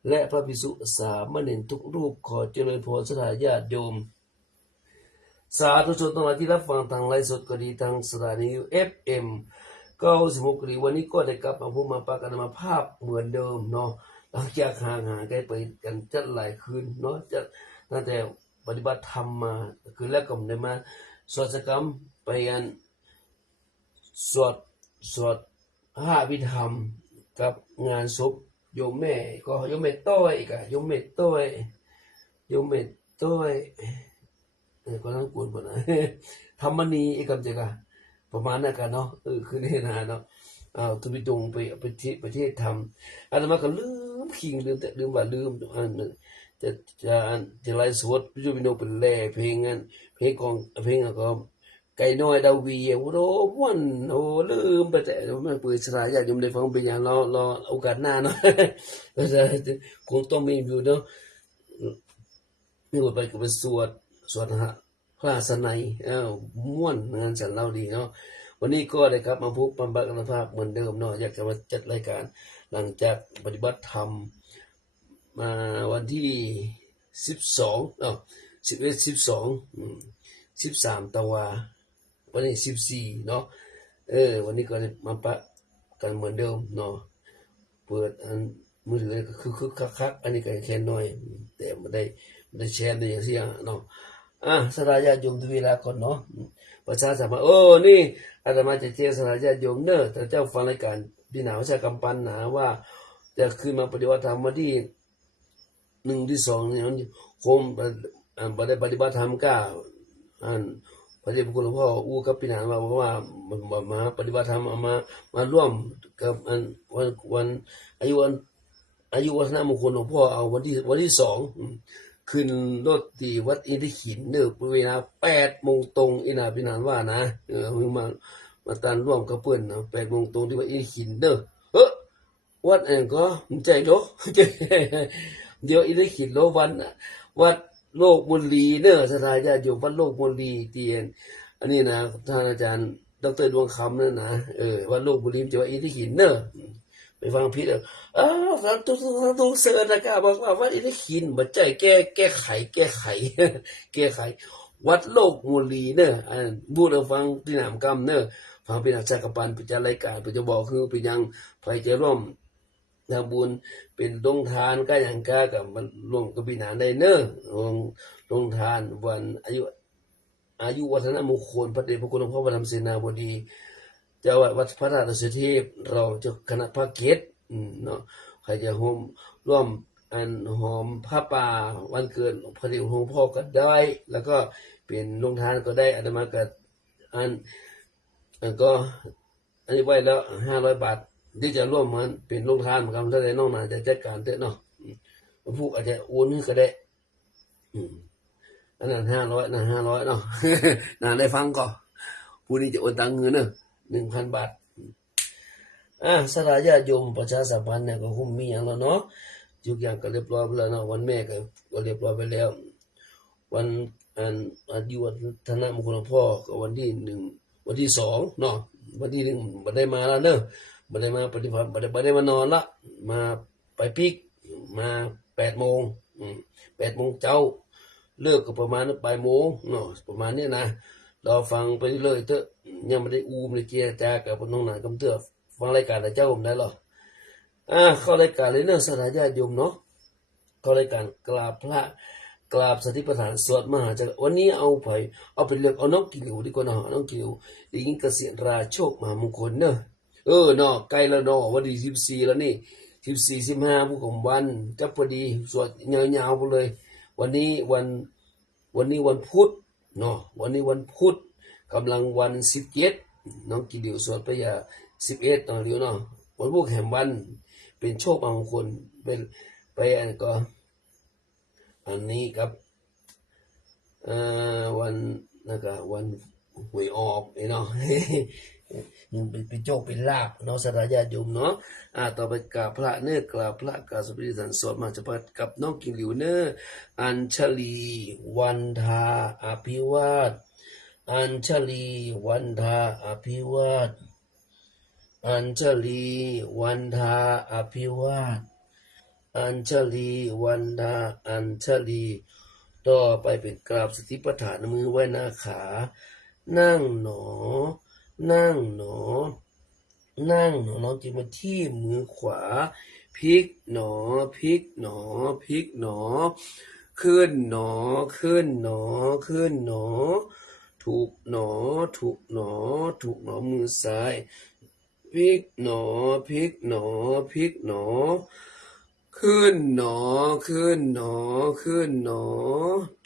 และพระภิกษุสามเณรทุกรูปขอเจริญพรสถาญาติโยมสาธุชนทั้งหลายที่รับฟังทางไลฟ์สดก็ดีทางสถานี FM 96ก็ดีวันนี้ก็ได้กลับมาพบมาปะกันมาภาพเหมือนเดิมเนาะหลังจากห่างหายไปกันจัดหลายคืนเนาะจะตั้งแต่ปฏิบัติธรรมมาคือแรกก็ได้มาสวดกรรมไปอันสวด5 วิธรรมกับงานศพโยมแม่ก็โยมแม่ต้อยกะโยมแม่ต้อยก็ต้องกวนปนะธรรมนีไอ้คำเจ้าประมาณนั้นกันเนาะคือนี่นะเนาะทุบิดงไปประเทศทำอาตมาก็ลืมคิงลืมว่าลืมอันนึงจะไล่สวดทุบิดงเป็นแล่เพลงนั้นเพลงก็ไก่น้อยดาวีโอ้โหม่วนโอ้ลืมไปแต่มันเปิดสลายญาติโยมได้ฟังเป็นอย่างรอโอกาสหน้าเนาะคงต้องมีอยู่เนาะนี่ว่าไปก็ไปสวดพระสนัยม่วนงานฉันเล่าดีเนาะวันนี้ก็ได้ครับมาพบปำบัดกันภาพเหมือนเดิมเนาะอยากจะมาจัดรายการหลังจากปฏิบัติธรรมมาวันที่1211 12 13ตะวาวันนี้14เนาะวันนี้ก็ได้มาปะกันเหมือนเดิมเนาะเปิดอันมือถือก็คือคักอันนี้ก็แค่น้อยแต่ไม่ได้แชร์ในอย่างเสียเนาะสลายญาติโยมทุกเวลาก่อนเนาะประชาสัมพันธ์นี่อาตมาจะเจอสลายญาติโยมเนอะแต่เจ้าฟังรายการพี่หนาวชากำปันหนาว่าจะขึ้นมาปฏิบัติธรรมมาที่1 ที่ 2เนี่ยโคมได้ปฏิบัติธรรมก้าพระเดชพระคุณหลวงพ่ออู้กับพี่หนาวว่ามาปฏิบัติธรรมมาร่วมกับวันอายุวัฒนมงคลหลวงพ่อเอาวันที่2ขึ้นรถที่วัดอินทขินเนอะเวลา8 โมงตรงอินาพินานว่านะมาตานร่วมกับเพื่อนนะ8 โมงตรงที่วัดอินทขินเนอะวัดก็ใจโลเดี๋ยวอินทขินโลวัดโลกมนลีเนอะสถาญาติโยมวัดโลกมนลีเตียนอันนี้นะท่านอาจารย์ดร.ดวงคำนั่นนะวัดโลกมนลีจะว่าอินทขินเนอะไปฟังผิดฟังตุเสือนะครับบอกว่าวัดอินทขินบัดใจแก้ไขวัดโลกมูลีเนอะพูดเอาฟังที่นามกรรมเนอะฟังเป็นอาจารย์กปันเป็นรายการเป็นจะบอกคือเป็นยังไปจะร่วมทำบุญเป็นลงทานก็อย่างก้ากับมันร่วมกับพี่นานได้เนอะลงทานวันอายุวัฒนมงคลพระเดชพระคุณหลวงพ่อพระธรรมเสนาบดีเจ้าวัดพระราชเทพเราเจ้าคณะภาคเกตเนาะใครจะร่วมหอมผ้าป่าวันเกิดพระเดชหลวงพ่อก็ได้แล้วก็เป็นลงทานก็ได้อาตมาก็ก็อันนี้ไว้แล้ว500 บาทที่จะร่วมมันเป็นลงทานเหมือนกันถ้าได้น้องนาจะจัดการเถอะเนาะผู้อาจจะโอนก็ได้อันนั้น500นะ500เนาะน่าได้ฟังก็ผู้นี้จะโอนตังค์เงินเนาะ1,000 บาทสลายญาติโยมประชาสัมพันธ์เนี่ยก็คงมีอย่างแล้วเนาะทุกอย่างก็เรียบร้อยไปแล้วเนาะวันแม่ก็เรียบร้อยไปแล้ววันอายุวัฒนมงคลหลวงพ่อก็วันที่1วันที่2เนาะวันที่1บ่ได้มาแล้วเนอะบ่ได้มาปฏิบัติบ่ได้มานอนละมาไปปิกมา8 โมง8 โมงเจ้าเลิกก็ประมาณบ่ายโมงเนาะประมาณนี้นะเราฟังไปเรื่อยๆเถอะยังไม่ได้ไม่ได้เจรจากับน้องหนากำเตือฟังรายการแต่เจ้าผมได้หรอเข้ารายการเลยเนอะสถาญาติโยมเนาะเข้ารายการกราบสติปัฏฐานสวดมหาจักรวันนี้เอาไปเลือกเอาน้องกิริวดีกว่าเนาะน้องกิริวได้ยินเกษียณราโชคมหามงคลเนอะเนาะใกล้แล้วเนาะวันที่14แล้วนี่14 15ผู้ของวันจับพอดีสวดยาวๆไปเลยวันนี้วันพุธเนาะวันนี้วันพุธกำลังวัน17 น้องกินเหลียวสวดไปอย่า11ต่อเหลียวเนาะวันพวกแห่งวันเป็นโชคบางคนไปอันก็อันนี้ครับวันนะครับวันหวยออกเนาะ ยังเป็นโชคเป็นลาภเนาะสารญาติโยมเนาะต่อไปกราบพระเนื้อกราบพระกราบสุภาษิตสวดมาจะพัดกับน้องกิมหลิวเนื้ออัญชลีวันทาอภิวาทอัญชลีวันทาอภิวาทอัญชลีวันทาอภิวาทอัญชลีวันทาอัญชลีต่อไปเป็นกราบสติปัฏฐานมือไว้หน้าขานั่งหนอนั่งหนอนั่งหนอน้องจิมาที่มือขวาพลิกหนอพลิกหนอพลิกหนอขึ้นหนอขึ้นหนอขึ้นหนอถูกหนอถูกหนอถูกหนอมือซ้ายพลิกหนอพลิกหนอพลิกหนอขึ้นหนอขึ้นหนอขึ้นหนอ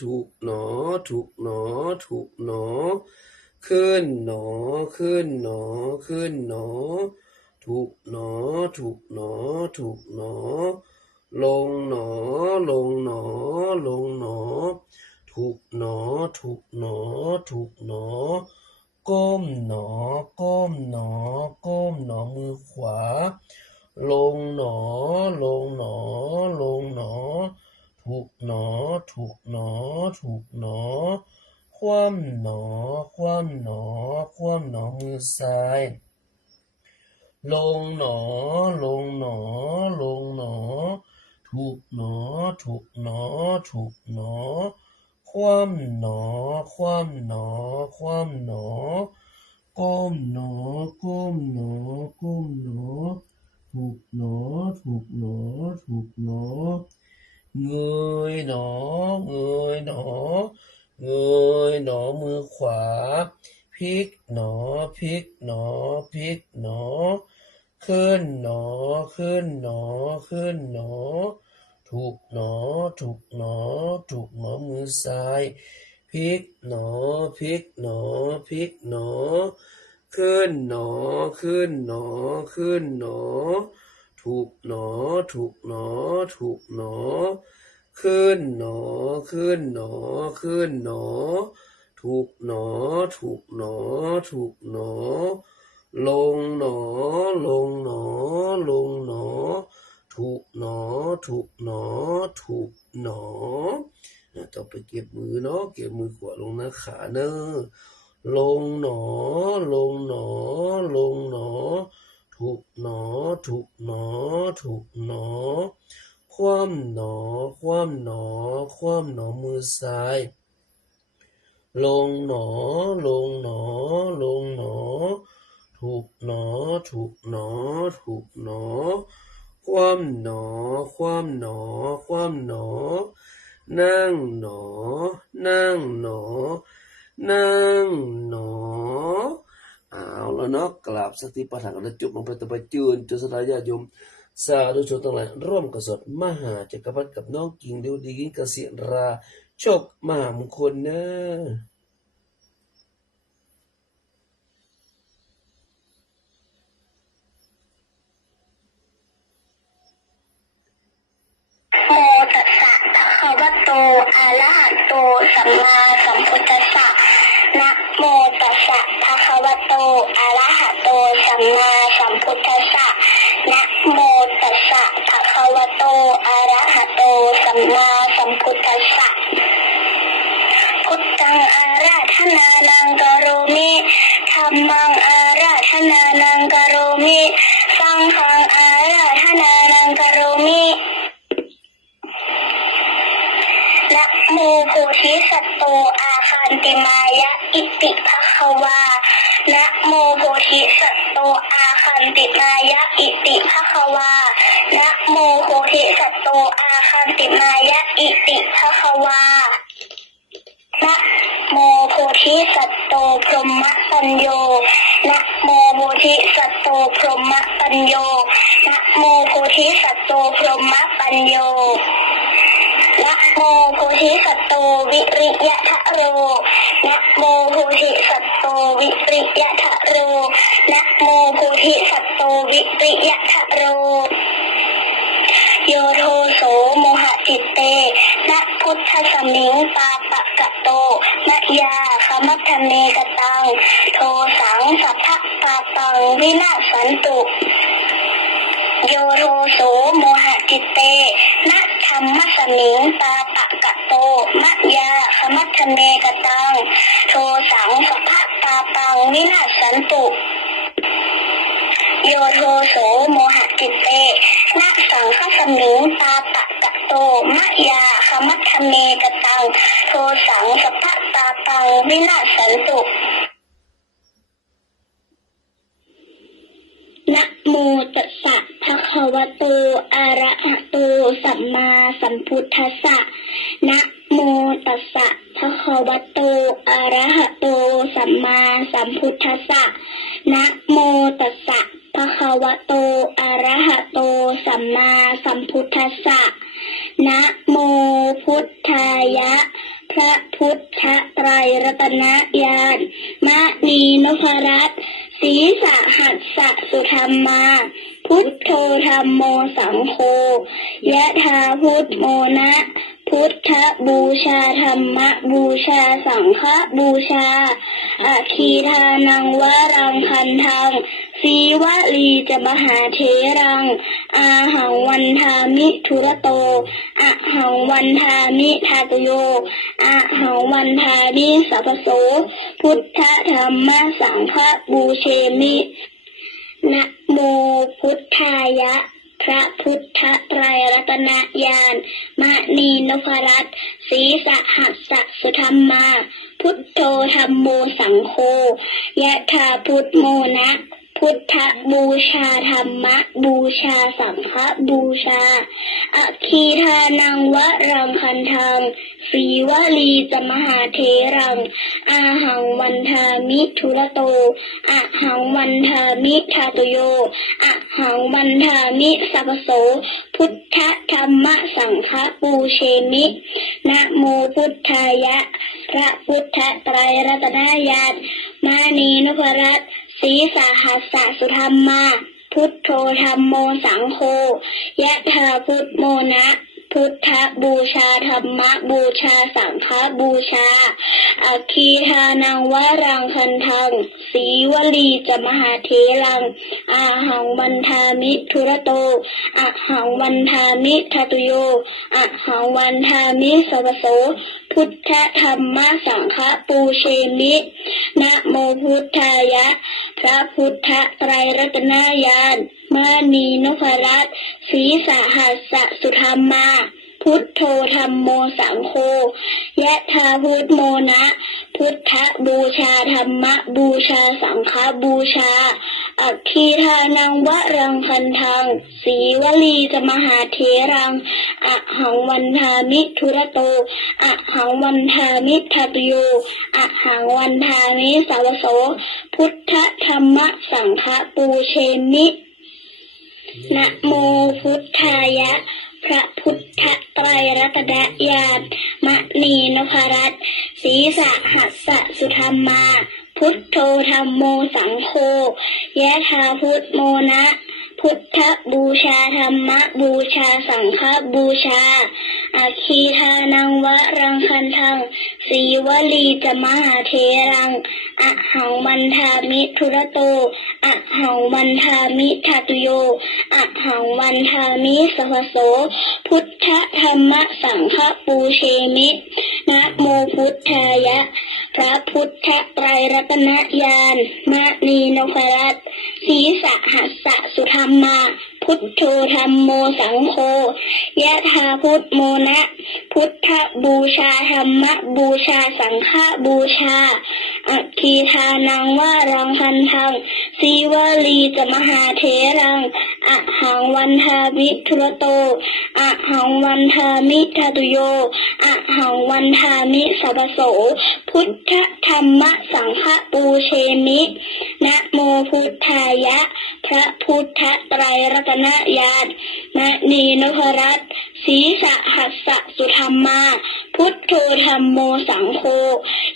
ถูกหนอถูกหนอถูกหนอขึ้นหนอขึ้นหนอขึ้นหนอถูกหนอถูกหนอถูกหนอลงหนอลงหนอลงหนอถูกหนอถูกหนอถูกหนอก้มหนอก้มหนอก้มหนอมือขวาลงหนอลงหนอลงหนอถูกหนอถูกหนอถูกหนอคว่ำหนอคว่ำหนอคว่ำหนอมือซ้ายลงหนอลงหนอลงหนอถูกหนอถูกหนอถูกหนอคว่ำหนอคว่ำหนอคว่ำหนอก้มหนอก้มหนอก้มหนอถูกหนอถูกหนอถูกหนอเงยหนอเงยหนอเงยหนอมือขวาพลิกหนอพลิกหนอพลิกหนอขึ้นหนอขึ้นหนอขึ้นหนอถูกหนอถูกหนอถูกหนอมือซ้ายพลิกหนอพลิกหนอพลิกหนอขึ้นหนอขึ้นหนอขึ้นหนอถูกหนอถูกหนอถูกหนอขึ้นหนอขึ้นหนอขึ้นหนอถูกหนอถูกหนอถูกหนอลงหนอลงหนอลงหนอถูกหนอถูกหนอถูกหนอต่อไปเก็บมือเนาะเก็บมือขวาลงหน้าขาเนอะลงหนอลงหนอลงหนอถูกหนอถูกหนอถูกหนอคว่ำหนอคว่ำหนอคว่ำหนอมือซ้ายลงหนอลงหนอลงหนอถูกหนอถูกหนอถูกหนอคว่ำหนอคว่ำหนอคว่ำหนอนั่งหนอนั่งหนอนั่งหนอเอาแล้วเนาะกราบสติปัฏฐานกันจบลงไปต่อไปจืนจนสลายญาติโยมสาธุชนทั้งหลายร่วมกสดมหาจักรพรรดิกับน้องกิ่งเดียวดีกินเกษียณราโชคมหามงคลเนอะโมตัสสะภะคะวะโตอะระหะโตสัมมาสัมพุทธัสสะนะโมตัสสะภะคะวะโตอะระหะโตสัมมาสัมพุทธัสสะนะโมตัสสะภะคะวะโตอะระหะโตสัมมาสัมพุทธัสสะพุทธังอาราธนานังกโรมิธัมมังอาราธนานังกโรมิสังฆังอาราธนานังกโรมินะโมโพธิสัตโตอาคันติมายะอิติภควานะโมโพธิสัตโตอาคันติมายะอิติภควานะโมโพธิสัตโตอาคันติมายะอิติภควานะโมโพธิสัตโตพรหมปัญโยนะโมโพธิสัตโตพรหมปัญโยนะโมโพธิสัตโตพรหมปัญโยนะโมโพธิสัตโตวิริยะทะโร นะโมโพธิสัตโตวิริยะทะโรนะโมโพธิสัตโตวิริยะทะโรโยโทโสโมหะจิตเตนะพุทธสมิงปาปะกะโตมะยาคมัทธเนกตังโทสังสัทธะปาตังวินาศสันตุโยโทโสโมหะจิตเตนะธรรมสมิงปาปะกะโตมะยาคมัทธเนกตังโทสังสัทธะปาตังวินาศสันตุโยโทโสโมหะจิตเตนะสังฆสมิงปาปะกะโตมะยาคมัทธเนกตังโทสังสัทธะปาตังวินาศสันตุนะโมตัสสะภะคะวะโตอะระหะโตสัมมาสัมพุทธัสสะนะโมตัสสะภะคะวะโตอะระหะโตสัมมาสัมพุทธัสสะนะโมตัสสะภะคะวะโตอะระหะโตสัมมาสัมพุทธัสสะนะโมพุทธายะพระพุทธไตรรัตนญาณมณีนพรัตน์ศรีสหัสสะสุธรรมาพุทโธธัมโมสังโฆยะถาพุทโมนะพุทธบูชาธรรมบูชาสังฆบูชาอะคีทานังวรังคันทังสีวลีจะมหาเถรังอาหังวันทามิทุระโตอะหังวันทามิทาตุโยอะหังวันทามิสัพพโสพุทธธรรมสังฆบูเชมินะโมพุทธายะพระพุทธไตรรัตนญาณมณีนพรัตน์ศรีสหัสสะสุธรรมาพุทโธธัมโมสังโฆยะถาพุทโมนะพุทธบูชาธรรมบูชาสังฆบูชาอะคีทานังวรังคันทังสีวลีจะมหาเถรังอาหังวันทามิทุระโตอะหังวันทามิทาตุโยอะหังวันทามิสัพพโสพุทธธรรมสังฆปูเชมินะโมพุทธายะพระพุทธไตรรัตนญาณมณีนพรัตน์ศรีสหัสสะสุธรรมาพุทโธธัมโมสังโฆยะถาพุทโมนะพุทธบูชาธรรมบูชาสังฆบูชาอะคีทานังวรังคันทังสีวลีจะมหาเถรังอาหังวันทามิทุระโตอะหังวันทามิทาตุโยอะหังวันทามิสัพพโสพุทธธรรมสังฆปูเชมินะโมพุทธายะพระพุทธไตรรัตนญาณมณีนพรัตน์ศรีสหัสสะสุธรรมาพุทโธธัมโมสังโฆยะถาพุทโมนะพุทธบูชาธรรมบูชาสังฆบูชาอะคีทานังวรังคันทังสีวลีจะมหาเถรังอะหังวันทามิทุระโตอะหังวันทามิทาตุโยอะหังวันทามิสาวโสพุทธธรรมสังฆปูเชมินะโมพุทธายะพระพุทธไตรรัตนญาณมณีนพรัตน์ศรีสหัสสะสุธรรมาพุทโธธัมโมสังโฆยะถาพุทโมนะพุทธบูชาธรรมบูชาสังฆบูชาอะคีทานังวรังคันทังสีวลีจะมหาเถรังอะหังวันทามิทุระโตอะหังวันทามิทาตุโยอะหังวันทามิสัพพโสพุทธธรรมสังฆปูเชมินะโมพุทธายะพระพุทธไตรรัตนญาณมณีนพรัตน์ศรีสหัสสะสุธรรมาพุทโธธัมโมสังโฆยะถาพุทโมนะพุทธบูชาธรรมบูชาสังฆบูชาอะคีทานังวรังคันทังสีวลีจะมหาเถรังอะหังวันทามิทุระโตอะหังวันทามิทาตุโยอะหังวันทามิสัพพโสพุทธธรรมสังฆปูเชมินะโมพุทธายะพระพุทธไตรรัตนญาณมณีนพรัตน์ศรีสหัสสะสุธรรมา พุทโธธัมโมสังโฆ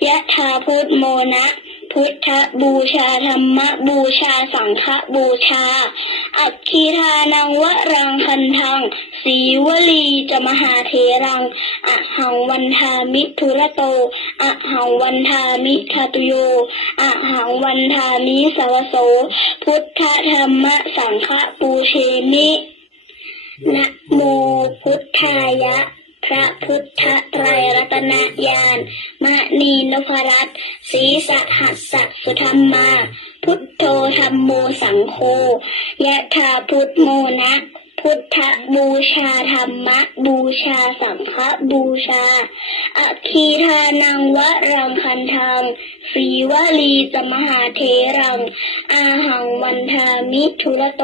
ยะถาพุทโมนะพุทธบูชาธรรมบูชาสังฆบูชาอัคคีทานังวรังคันทังสีวลีจะมหาเถรังอะหังวันทามิทุระโตอะหังวันทามิทาตุโยอะหังวันทามิสวโสพุทธธรรมสังฆปูเชมินะโมพุทธายะพระพุทธไตรรัตนญาณมณีนพรัตน์ศรีสหัสสะสุธรรมาพุทโธธัมโมสังโฆยะถาพุทโมนะพุทธบูชาธรรมบูชาสังฆบูชาอัคคีทานังวรังคันทังสีวลีจะมหาเถรังอาหังวันทามิทุระโต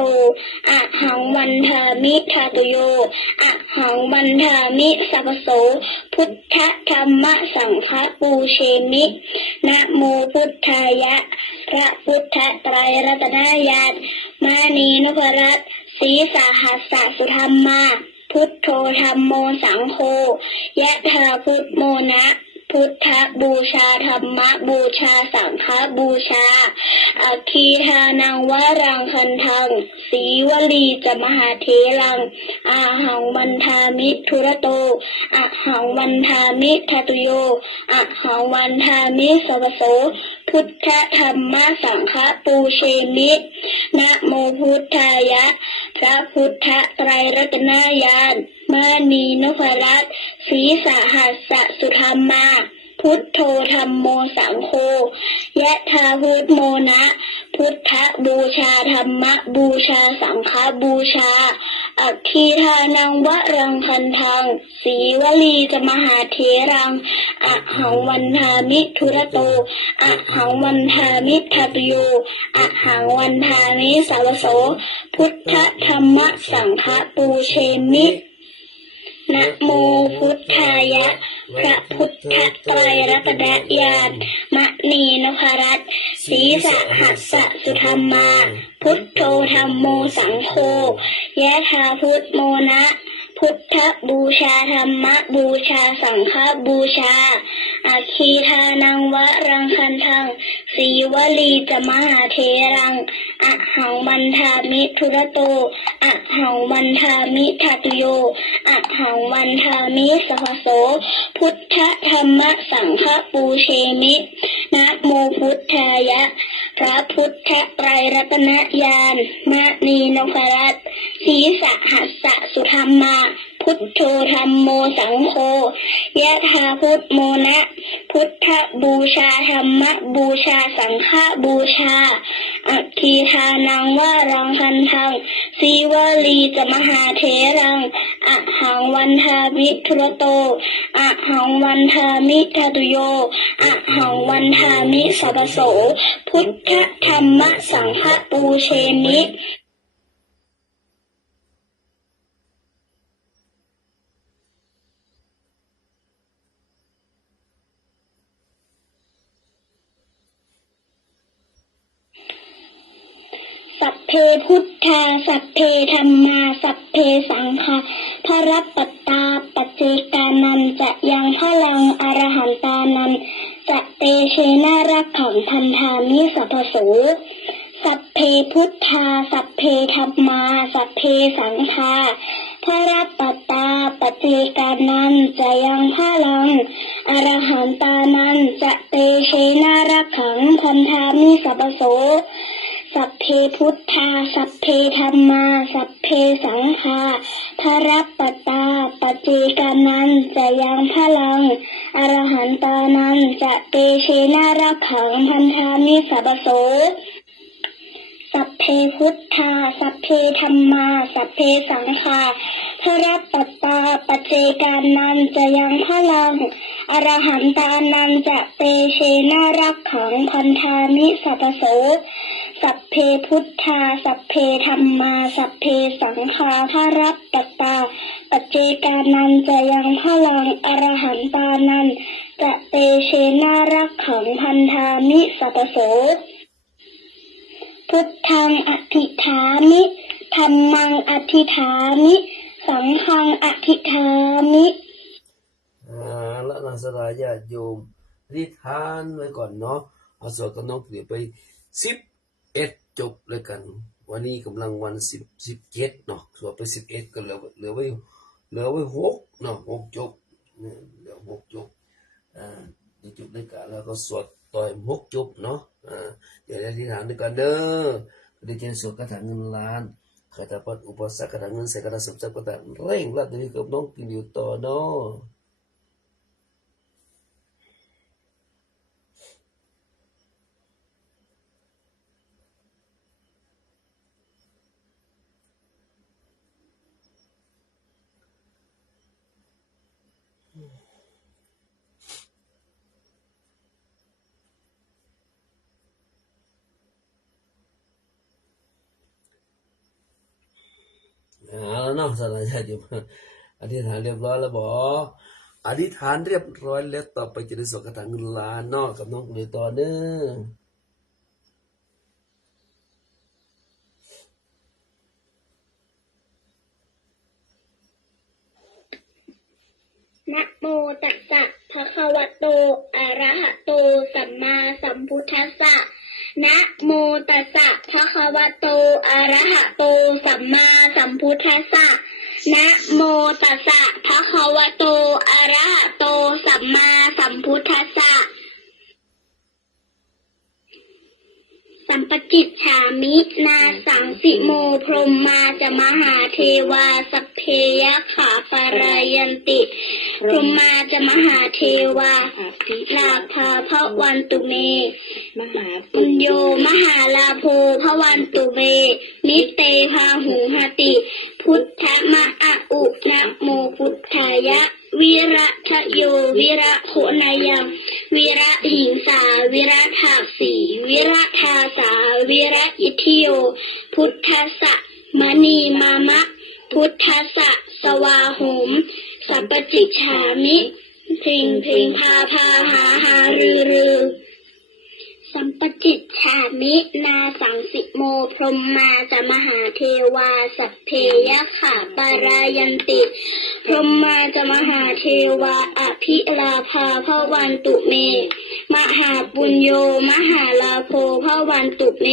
อะหังวันทามิทาตุโยอะหังวันทามิสัพพโสพุทธธรรมสังฆปูเชมินะโมพุทธายะพระพุทธไตรรัตนญาณมณีนพรัตน์ศรีสหัสสะสุธรรมาพุทโธธัมโมสังโฆยะถาพุทโมนะพุทธบูชาธรรมบูชาสังฆบูชาอัคคีทานังวรังคันทังสีวลีจะมหาเถรังอาหังวันทามิทุระโตอะหังวันทามิทาตุโยอะหังวันทามิสวโสพุทธธรรมสังฆปูเชมินะโมพุทธายะพระพุทธไตรรัตนญาณมณีนพรัตน์ศรีสหัสสะสุธรรมาพุทโธธัมโมสังโฆยะถาพุทโมนะพุทธบูชาธรรมบูชาสังฆบูชาอัคคีทานังวรังคันทังสีวลีจะมหาเถรังอะหังวันทามิทุระโตอะหังวันทามิทาตุโยอะหังวันทามิสาวโสพุทธธรรมสังฆปูเชมินะโมพุทธายะพระพุทธไตรรัตนญาณมณีนพรัตน์ศรีสหัสสะสุธรรมาพุทโธธัมโมสังโฆยะถาพุทโมนะพุทธบูชาธรรมบูชาสังฆบูชาอัคคีทานังวรังคันทังสีวลีจะมหาเถรังอะหังวันทามิทุระโตอะหังวันทามิทาตุโยอะหังวันทามิสัพพโสพุทธธรรมสังฆปูเชมินะโมพุทธายะพระพุทธไตรรัตนญาณมณีนพรัตน์ศรีสหัสสะสุธรรมาพุทโธธัมโมสังโฆยะถาพุทโมนะพุทธบูชาธรรมบูชาสังฆบูชาอัคคีทานังวรังคันทังสีวลีจะมหาเถรังอะหังวันทามิทุระโตอะหังวันทามิทาตุโยอะหังวันทามิสัพพโสพุทธธรรมสังฆปูเชมิสัพเพพุทธาสัพเพธัมมาสัพเพสังฆาพระรัตปตตาปัจเจกานันจะยังพลังอรหันตานันจะเตเชนารักขังพันธามิสัพพโสสัพเพพุทธาสัพเพธัมมาสัพเพสังฆาพระรัตปตตาปัจเจกานันจะยังพลังอรหันตานันจะเตเชนารักขังพันธามิสัพพโสสัพเพพุทธาสัพเพธัมมาสัพเพสังฆาพระรัตปตตาปัจเจกานันจะยังพลังอรหันตานันจะเตเชนารักขังพันธามิสัพพโสสัพเพพุทธาสัพเพธัมมาสัพเพสังฆาพระรัตปตตาปัจเจกานันจะยังพลังอรหันตานันจะเตเชนารักขังพันธามิสัพพโสสัพเพพุทธาสัพเพธัมมาสัพเพสังฆาพระรัตปตตาปัจเจกานันจะยังพลังอรหันตานันจะเตเชนารักขังพันธามิสัพพโสพุทธังอธิษฐามิธัมมังอธิษฐามิสังฆังอธิษฐามิละ สลายญาติโยมอธิษฐานไว้ก่อนเนาะเอาสวดกับน้องเดี๋ยวไป11จบเลยกันวันนี้กำลังวัน17เนาะสวดไป11ก็เหลือไว้6เนาะ6จบเหลือ6จบนี่จบด้วยกันแล้วก็สวดต่อย6จบเนาะเดี๋ยวอธิษฐานด้วยกันเด้อเดี๋ยวจะสวดคาถาเงินล้านคาถาปัดอุปสรรคคาถาเงินใส่คาถาสมศักดิ์คาถาเร่งรัดนี้กับน้องกินอยู่ต่อเนาะแล้วเนาะสลายญาติโยมอธิษฐานเรียบร้อยแล้วบ่อธิษฐานเรียบร้อยแล้วต่อไปจะได้สวดคาถาเงินล้านเนาะกับน้องเลยต่อเด้อนะโมตัสสะภะคะวะโตอะระหะโตสัมมาสัมพุทธัสสะนะโมตัสสะภะคะวะโตอะระหะโตสัมมาสัมพุทธัสสะนะโมตัสสะภะคะวะโตอะระหะโตสัมมาสัมพุทธัสสะสัมปจิตฉามินาสังสิโมพรหมาจะมหาเทวาสัพเพยะขาปารายันติพรหมาจะมหาเทวาลาภาภวันตุเมมหาปุญโยมหาลาโภภวันตุเมนิเตภาหูหติพุทธมะอะอุนะโมพุทธายะวิระทะโยวิระโคนายังวิระหิงสาวิระทาสีวิระทาสาวิระอิทิโยพุทธัสสะมณีมามะพุทธัสสะสวาหุมสัพปจิฉามิพิงพิงพาพาหาหารือสัมปจิตฉามินาสังสิโมพรหมาจะมหาเทวาสัพเพยะขาปารายันติพรหมาจะมหาเทวาอภิลาภาภวันตุเมมหาปุญโยมหาลาโภภวันตุเม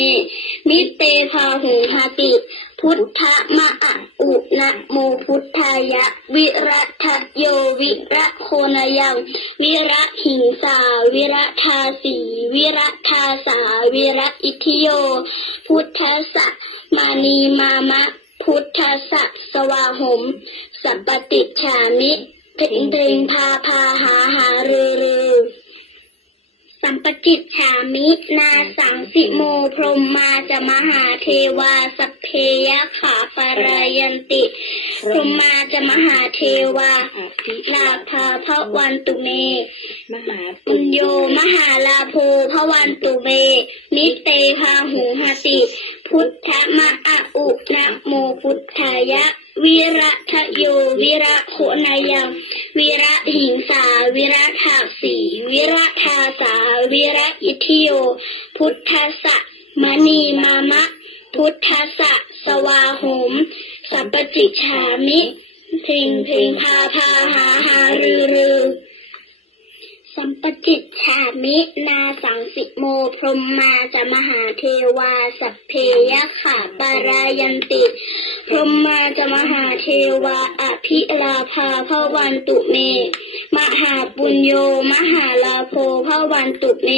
มิเตภาหุหติพุทธมะอะอุนะโมพุทธายะวิรัตโยวิระโคนายังวิระหิงสาวิระทาสีวิระทาสาวิระอิทิโยพุทธัสสะมานีมามะพุทธัสสะสวาหมสัปปติฉามิเพ่งเพ่งพาพาหาหารือสัมปจิตฉามินาสังสิโมพรหมาจะมหาเทวาสัพเพยะขาปารายันติพรหมาจะมหาเทวาลาภาภวันตุเมมหาปุญโยมหาลาโภภวันตุเมนิเตภาหูหติพุทธมะอะอุนะโมพุทธายะวิระทะโยวิระโคนายังวิระหิงสาวิระทาสีวิระทาสาวิระอิทิโยพุทธัสสะมณีมามะพุทธัสสะสวาหุมสัพปจิฉามิพิงพิงพาพาหาหารือสัมปจิตฉามินาสังสิโมพรหมาจะมหาเทวาสัพเพยะขาปารายันติพรหมาจะมหาเทวาอภิลาภาภวันตุเมมหาปุญโยมหาลาโภภวันตุเม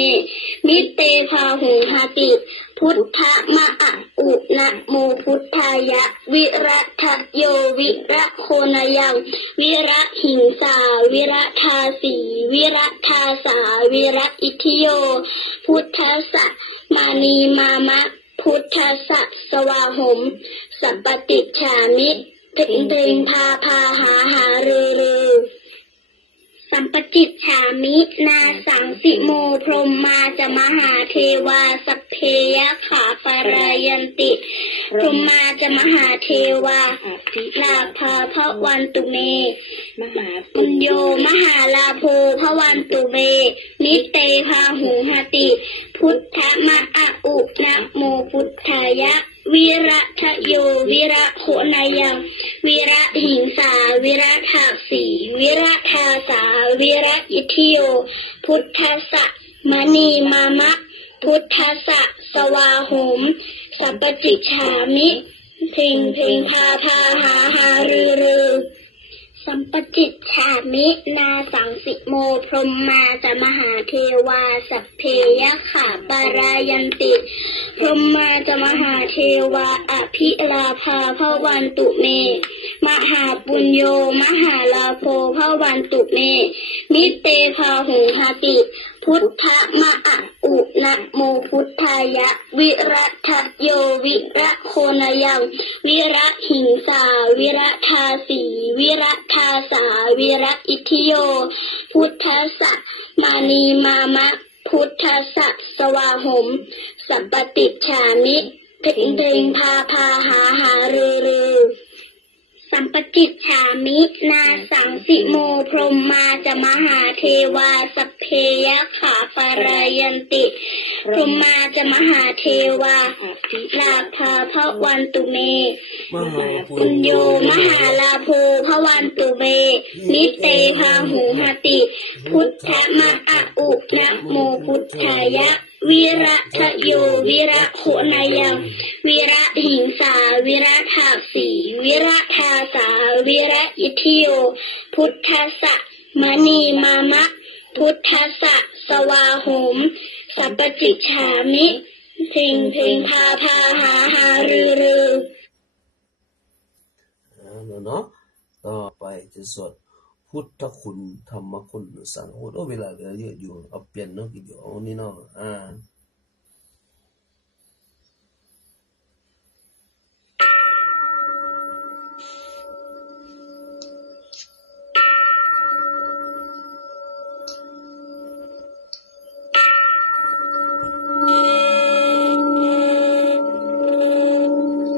มิเตภาหุหติพุทธมะอะอุนะโมพุทธายะวิรัตโยวิระโคนายังวิระหิงสาวิระทาสีวิระทาสาวิระอิทิโยพุทธัสสะมานีมามะพุทธัสสะสวาหมสัปปติฉามิเพ่งเพ่งพาพาหาหารือสัมปจิตฉามินาสังสิโมพรหมาจะมหาเทวาสัพเพยะขาปารายันติพรหมาจะมหาเทวาลาภาภวันตุเมมหาปุญโยมหาลาโภภวันตุเมนิเตภาหุหติพุทธมะอะอุนะโมพุทธายะวิระทะโยวิระโคนายัง วิระหิงสาวิระทาสีวิระทาสาวิระอิทิโยพุทธัสสะมณีมามะพุทธัสสะสวาโหมสัพปจิฉามิเพ่งเพ่งพาพาหาหารือสัมปจิตฉามินาสังสิโมพรหมมาจะมหาเทวาสัพเพยะขาปารายันติพรหมมาจะมหาเทวาอภิลาภาภวันตุเมมหาปุญโยมหาลาโภภวันตุเมนิเตภาหุหติพุทธมะอะอุนะโมพุทธายะวิรัตโยวิระโคณยังวิระหิงสาวิระทาสีวิระทาสาวิระอิทิโยพุทธัสสะมานีมามะพุทธัสสะสวาหมสัพปติฉามิเพ่งเพ่งพาพาหาหารือสัมปจิตฉามินาสังสิโมพรหมมาจะมหาเทวาสัพเพยะขาปารายันติพรหมมาจะมหาเทวาลาภาภวันตุเมมหาปุ ปุ ญ ญ โย โยมหาลาโภภวันตุเมนิเตภาหุหติพุทธมะอะอุนะโมพุทธายะวิระทะโยวิระโคณยังวิระหิงสาวิระทาสีวิระทาสาวิระอิทิโยพุทธัสสะมณีมามะพุทธัสสะสวาโหมสัพปจิฉามิเพ่งเพ่งพาพาหาหารือเนาะต่อไปจะสวดพุทธคุณธรรมคุณสังฆคุณเวลาเหลือเยอะอยู่เอาเปลี่ยนเนาะกี่เดี๋ยวเอานี่เนาะ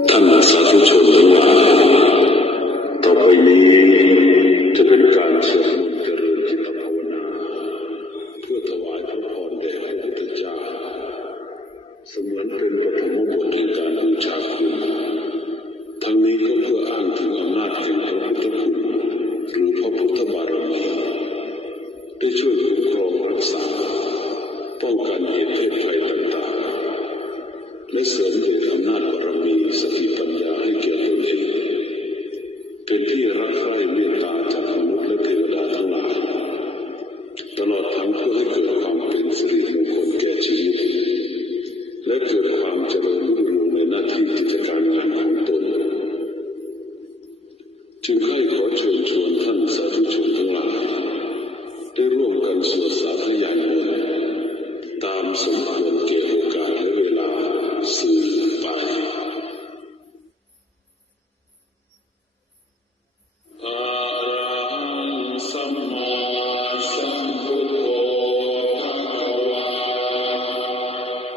ท่านสาธุชนทั้งหลายต่อไปนี้จะเป็นการเชิญเจริญจิตภาวนาเพื่อถวายพระพรแด่พระพุทธเจ้าเสมือนเป็นปฐมบทในการบูชาคุณทั้งนี้ก็เพื่ออ้างถึงอำนาจแห่งพระพุทธคุณหรือพระพุทธบารมีได้ช่วยคุ้มครองรักษาป้องกันเหตุเพศภัยต่างๆและเสริมเดชอำนาจบารมีสติปัญญาให้แก่ตนเองเป็นที่รักใคร่เมตตาจากมนุษย์และเทวดาทั้งหลายตลอดทั้งเพื่อให้เกิดความเป็นสิริมงคลแก่ชีวิตและเกิดความเจริญรุ่งเรืองในหน้าที่กิจการงานของตนจึงให้ขอเชิญชวนท่านสาธุชนทั้งหลายได้ร่วมกันสวดสาธยายมนต์ตามสมควรแก่โอกาสและเวลาสืบไปสัมมาสัมพุทโธภะคะวา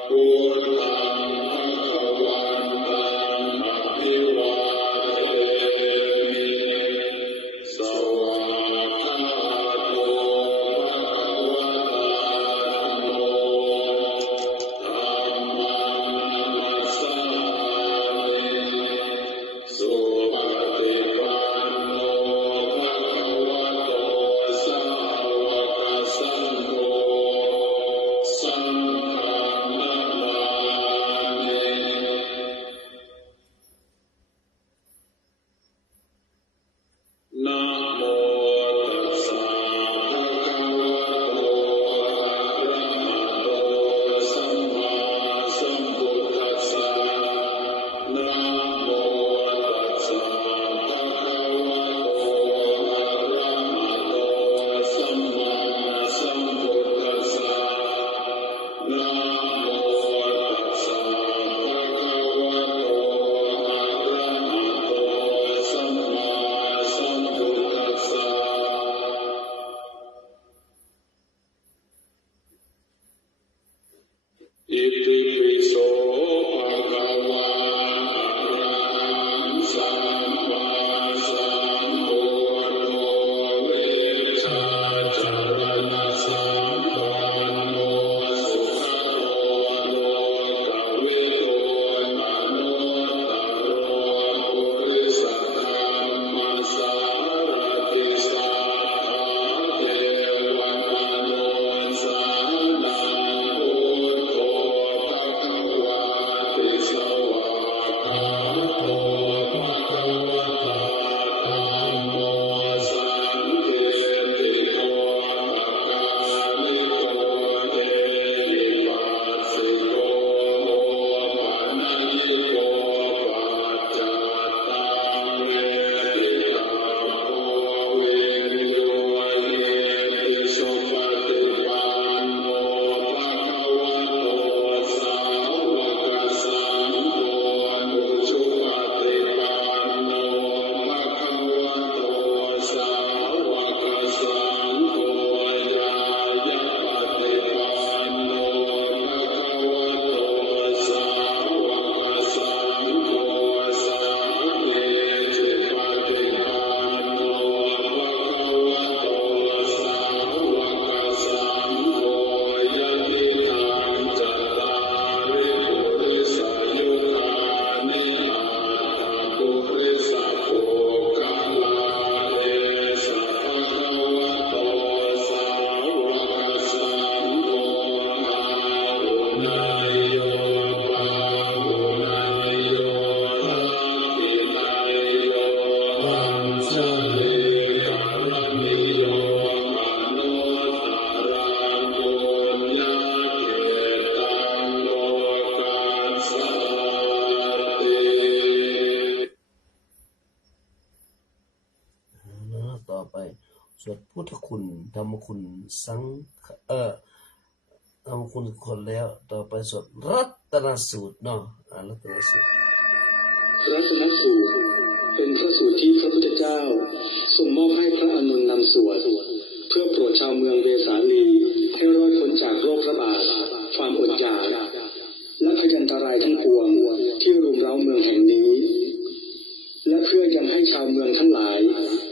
พุทธังภะคะวันตังอะภิวาเทมิสวากขาโตภะคะวะตาธัมโมธัมมังนัมมัสสา สวดพุทธคุณธรรมคุณสังฆธรรมคุณคนแล้วต่อไปสวดรัตนสูตรเนาะรัตนสูตรรัตนสูตรเป็นพระสูตรที่พระพุทธเจ้าทรงมอบให้พระอานนท์นำสวดเพื่อโปรดชาวเมืองเวสาลีให้รอดพ้นจากโรคระบาดความอดอยากและพยันตรายทั้งปวงที่รุมเร้าเมืองแห่งนี้และเพื่อยังให้ชาวเมืองทั้งหลาย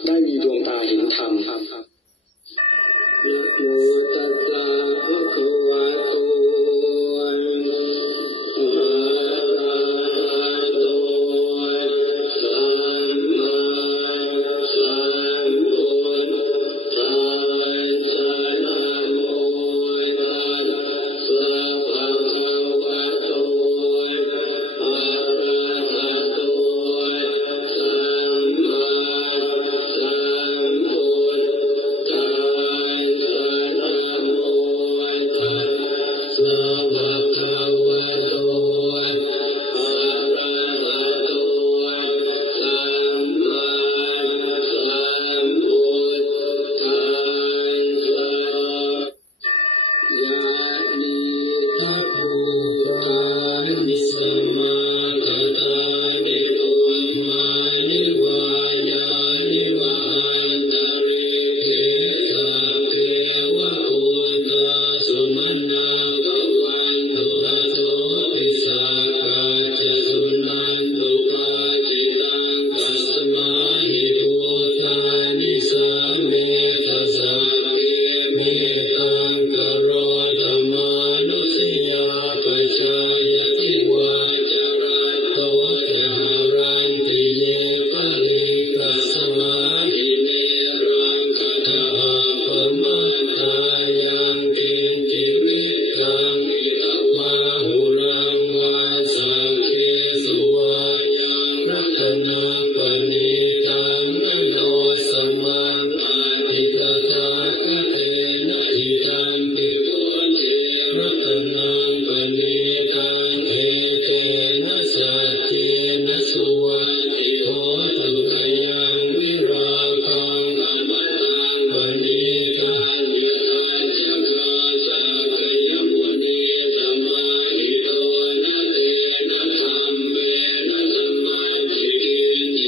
ได้มีดวงตาเห็นธรรมนะโมตัสสะภะคะวะโตอะระหะโตสัมมาสัมพุทธัสสะนะโมตัสสะภะคะวะโตอะระหะโตสัมมาสัมพุทธัสสะนะโมตัสสะภะคะวะโตอะระหะโตสัมมาสัมพุทธัสสะยะนิทัพพุทธานิสมาคตานิปุญมานิวายานิวาหันตะเรเขสัพเพวะปุณณาสุมาณังภวันตุระโสติสักกาจสุนันตุปาจิตังตัสมาหิพุทธานิสาเมทัสสะเกเมตังกโรธรรมานุสยาปชายติวาจารัตโตทหารันติเยปะลิกัสมาหิเนรังคทาปมาตายังกินจิวิตังอิทัพพาหุรังวาสังเคสุวายังรัตนังปณิตังอโนสมังอาทิกถาคเตนะหิตังปิโกเทรัตนังปณิตังเอเกนะสัจเจนะสุวัติโหตุกยังวิราคังอมตังปณิตังยะจักราสากยมุนีสมาหิโตนะเตนะธัมเมนะสมมาธิกินจิ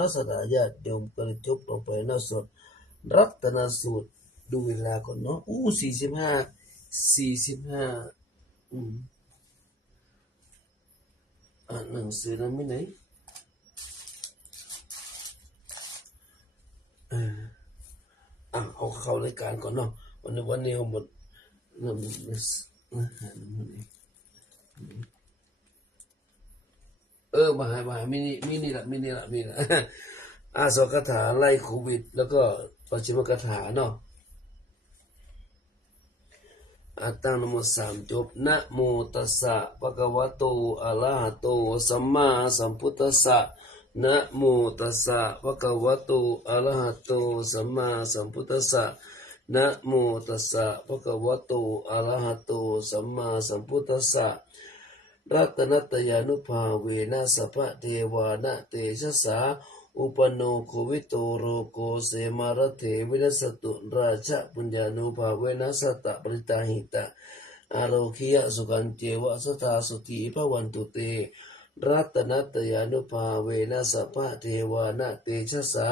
นะสดาญาติโยมก็เลยจบลงไปนะสวดรัตนสูตรดูเวลาก่อนเนาะ45อ่านหนังสือนั้นไม่ไหนเอาเข้ารายการก่อนเนาะวันนี้เอาหมดมามินี่ละสวดคาถาไล่โควิดแล้วก็ปัจฉิมคาถาเนาะตั้งนะโม3จบนะโมตัสสะภะคะวะโตอะระหะโตสัมมาสัมพุทธัสสะนะโมตัสสะภะคะวะโตอะระหะโตสัมมาสัมพุทธัสสะนะโมตัสสะภะคะวะโตอะระหะโตสัมมาสัมพุทธัสสะรัตนัตยานุภาเวนะสัพพะเทวานะเตชะสาอุปโนโควิโตโรโกเสมารเถวินัสตุราชปุญญานุภาเวนะสัตตะปริตาหิตะอาโรคิยะสุขันเจวะสัทธาสุติภวันตุเตรัตนัตยานุภาเวนะสัพพะเทวานะเตชะสา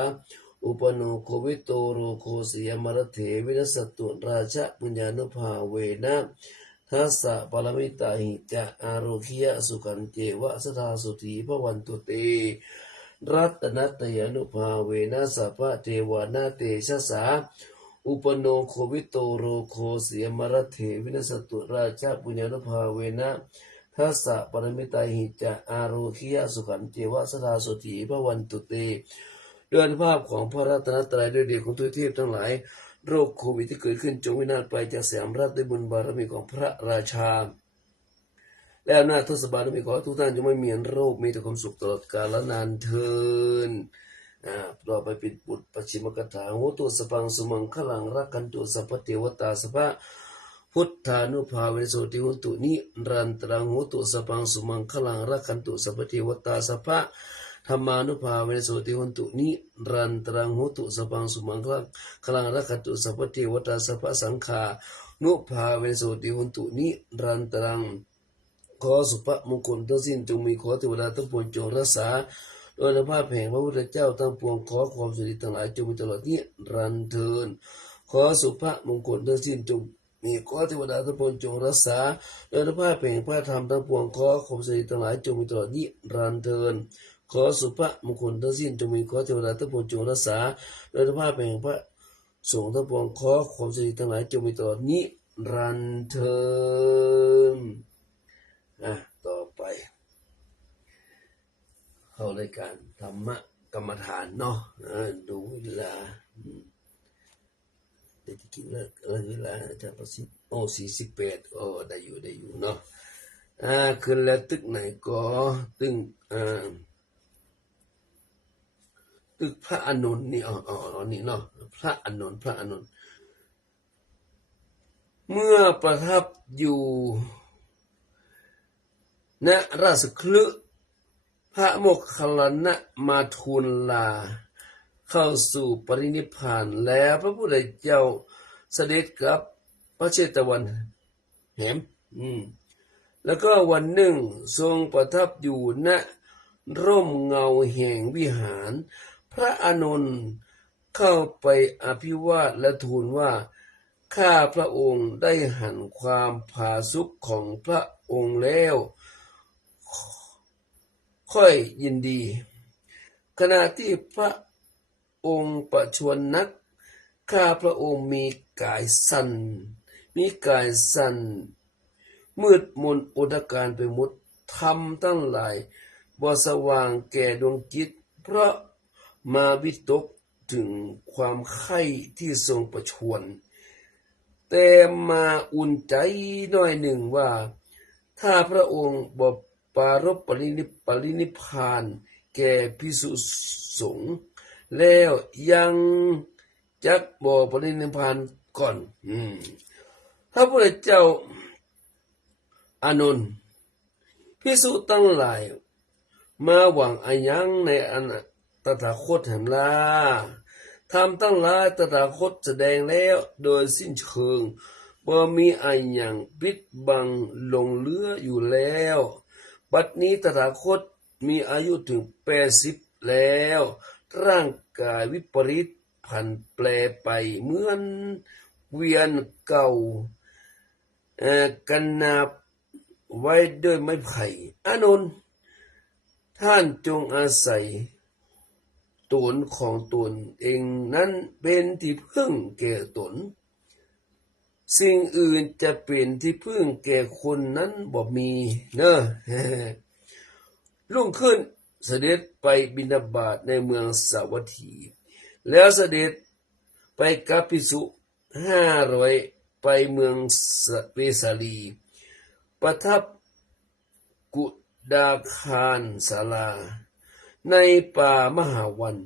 อุปโนโควิโตโรโกเสมารเถวินัสตุราชปุญญานุภาเวนะทัสสะปรมิตาหิตะอาโรคิยะสุขันเจวะสัทธาสุติภวันตุเตรัตนัตยานุภาเวนะสัพพะเทวานาเตชะสาอุปโนโควิโตโรโคเสียมรเถวินัสตุราชาปุญญานุภาเวนะทัสสะปรมิตาหิจาอาโรคิยะสุขันเจวะสทาสุติภวันตุเตด้วยอนุภาพของพระรัตนตรัยด้วยเดชของทุกเทพทั้งหลายโรคโควิดที่เกิดขึ้นจงวินาศไปจากสยามราชด้วยบุญบารมีของพระราชาและอำนาจทศบาลมีขอทุกท่านจงไม่มีโรคมีแต่ความสุขตลอดกาลนานเทินต่อไปปิดบุตรปัจฉิมกถาโหตุสปังสุมังคลังรักขันตุสัพพเทวตาสัพพะพุทธานุภาเวโสติหุตุนิรันตรังโหตุสปังสุมังคลังรักขันตุสัพพเทวตาสัพพะธรรมานุภาเวโสติหุตุนิรันตรังโหตุสปังสุมังคลังรักขันตุสัพพเทวตาสัพพะสังฆานุภาเวโสติหุตุนิรันตรังขอสุภมงคลทั้งสิ้นจงมีขอเทวดาทั้งปวงจงรักษาโดยอนุภาพแห่งพระพุทธเจ้าทั้งปวงขอความสุขทั้งหลายจงมีตลอดนิรันดร์เทินขอสุภมงคลทั้งสิ้นจงมีขอเทวดาทั้งปวงจงรักษาโดยอนุภาพแห่งพระธรรมทั้งปวงขอความสุขทั้งหลายจงมีตลอดนิรันดร์เทินขอสุภมงคลทั้งสิ้นจงมีขอเทวดาทั้งปวงจงรักษาโดยอนุภาพแห่งพระสงฆ์ทั้งปวงขอความสุขทั้งหลายจงมีตลอดนิรันดร์เทินต่อไปเข้ารายการธรรมะกรรมฐานเนาะดูเวลาได้กินแล้วเวลาอาจารย์ประสิทธิ์48ได้อยู่เนาะขึ้นแล้วตึกไหนก็ตึกพระอานนท์นี่นี่เนาะพระอานนท์เมื่อประทับอยู่ณราชคฤห์พระโมคคัลลานะมาทูลลาเข้าสู่ปรินิพพานแล้วพระพุทธเจ้าเสด็จกลับพระเชตวันแหมแล้วก็วันหนึ่งทรงประทับอยู่ณร่มเงาแห่งวิหารพระอานนท์เข้าไปอภิวาทและทูลว่าข้าพระองค์ได้หันความผาสุกของพระองค์แล้วค่อยยินดีขณะที่พระองค์ประชวรนักข้าพระองค์มีกายสั่นมืดมนอุดการไปหมดธรรมทั้งหลายบ่สว่างแก่ดวงจิตเพราะมาวิตกถึงความไข้ที่ทรงประชวรแต่มาอุ่นใจน้อยหนึ่งว่าถ้าพระองค์บ่ปารภปรินิพพานแก่ภิกษุสงฆ์แล้วยังจักบ่ปรินิพพานก่อนพระพุทธเจ้าอานนท์ภิกษุทั้งหลายมาหวังอายังในตถาคตแห่งลาธรรมทั้งหลายตถาคตแสดงแล้วโดยสิ้นเชิงบ่มีอายังปิดบังหลงเหลืออยู่แล้วบัดนี้ตถาคตมีอายุถึง80แล้ว ร่างกายวิปริตผันแปรไปเหมือนเวียนเก่ากันนาบไว้ด้วยไม้ไผ่อานนท์ท่านจงอาศัยตนของตนเองนั้นเป็นที่พึ่งแก่ตนสิ่งอื่นจะเป็นที่พึ่งแก่คนนั้นบ่มีเนอะ รุ่งขึ้นเสด็จไปบิณฑบาตในเมืองสาวัตถีแล้วเสด็จไปกับภิกษุ500ไปเมืองเวสาลีประทับกุดาคารศาลาในป่ามหาวัน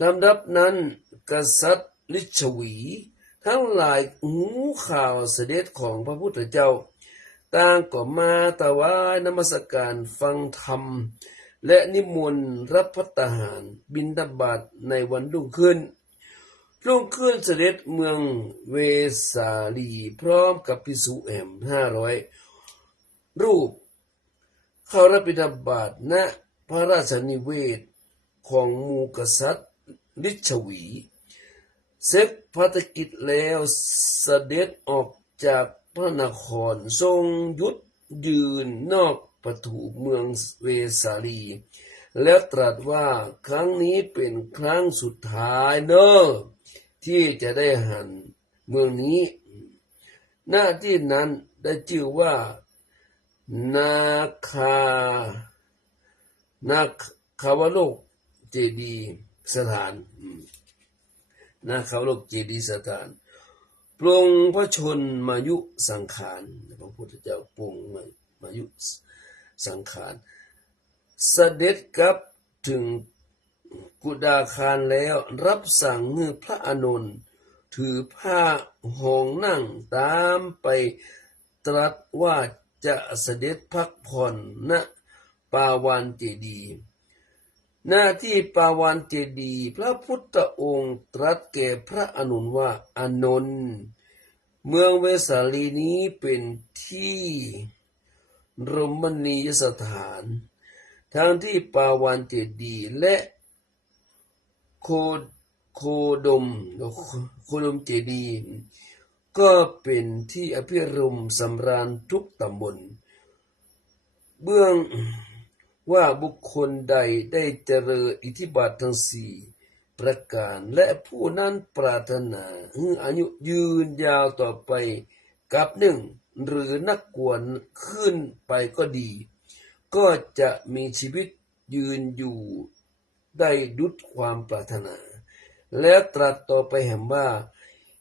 ลำดับนั้นกษัตริย์ลิชวีทั้งหลายหูข่าวเสด็จของพระพุทธเจ้าต่างก็มาถวายนมัสการฟังธรรมและนิมนต์รับภัตตาหารบิณฑบาตในวันรุ่งขึ้นเสด็จเมืองเวสาลีพร้อมกับภิกษุ500รูปเข้ารับบิณฑบาตณพระราชนิเวศของหมู่กษัตริย์ลิชวีเสร็จภารกิจแล้วเสด็จออกจากพระนครทรงหยุดยืนนอกประตูเมืองเวสาลีแล้วตรัสว่าครั้งนี้เป็นครั้งสุดท้ายเนอะที่จะได้หันเมืองนี้หน้าที่นั้นได้ชื่อว่านาคาวโลกเจดีสถานนาคาวโลกเจดีสถานปรงพระชนมายุสังขารพระพุทธเจ้าปรงมายุสังขารเสด็จกลับถึงกุดาคารแล้วรับสั่งให้พระอานนท์ถือผ้าห่องนั่งตามไปตรัสว่าจะเสด็จพักผ่อนณปาวานเจดีย์หน้าที่ปาวานเจดีย์พระพุทธองค์ตรัสแก่พระอานนท์ว่าอานนท์เมืองเวสาลีนี้เป็นที่รมณียสถานทั้งที่ปาวานเจดีย์และโคดมเจดีย์ก็เป็นที่อภิรมย์สำราญทุกตำบลเบื้องว่าบุคคลใดได้เจริญอิทธิบาททั้ง4ประการและผู้นั้นปรารถนาให้อายุยืนยาวต่อไปกับหนึ่งหรือนักกวนขึ้นไปก็ดีก็จะมีชีวิตยืนอยู่ได้ดุจความปรารถนาและตรัสต่อไปแห่งว่า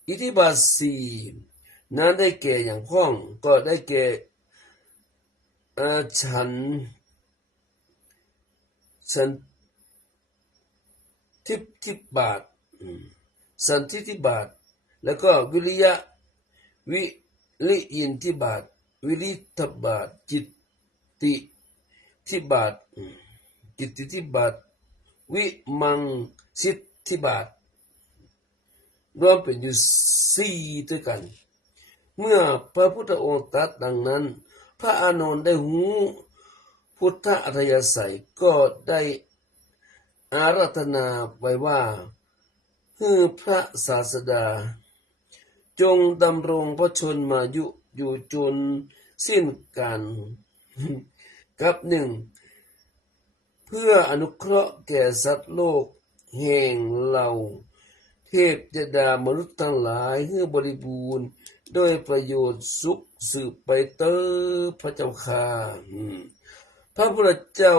อิทธิบาท4นั้นได้แก่อย่างพ้องก็ได้แก่ฉันทิบาทสันทิทิบาทแล้วก็วิริยินทิบาทวิริทบาทจิตติทิบาทจิตติทิบาทวิมังสิทธิบาทรวมเป็นอยู่4ด้วยกันเมื่อพระพุทธองค์ตรัสดังนั้นพระอานนท์ได้หูพุทธอัธยาศัยก็ได้อาราธนาไว้ว่าให้พระศาสดาจงดำรงพระชนมายุอยู่จนสิ้นกาลกับหนึ่งเพื่ออนุเคราะห์แก่สัตว์โลกแห่งเราเทพยดามนุษย์ทั้งหลายให้บริบูรณ์ด้วยประโยชน์สุขสืบไปเตอพระเจ้าค่าพระพุทธเจ้า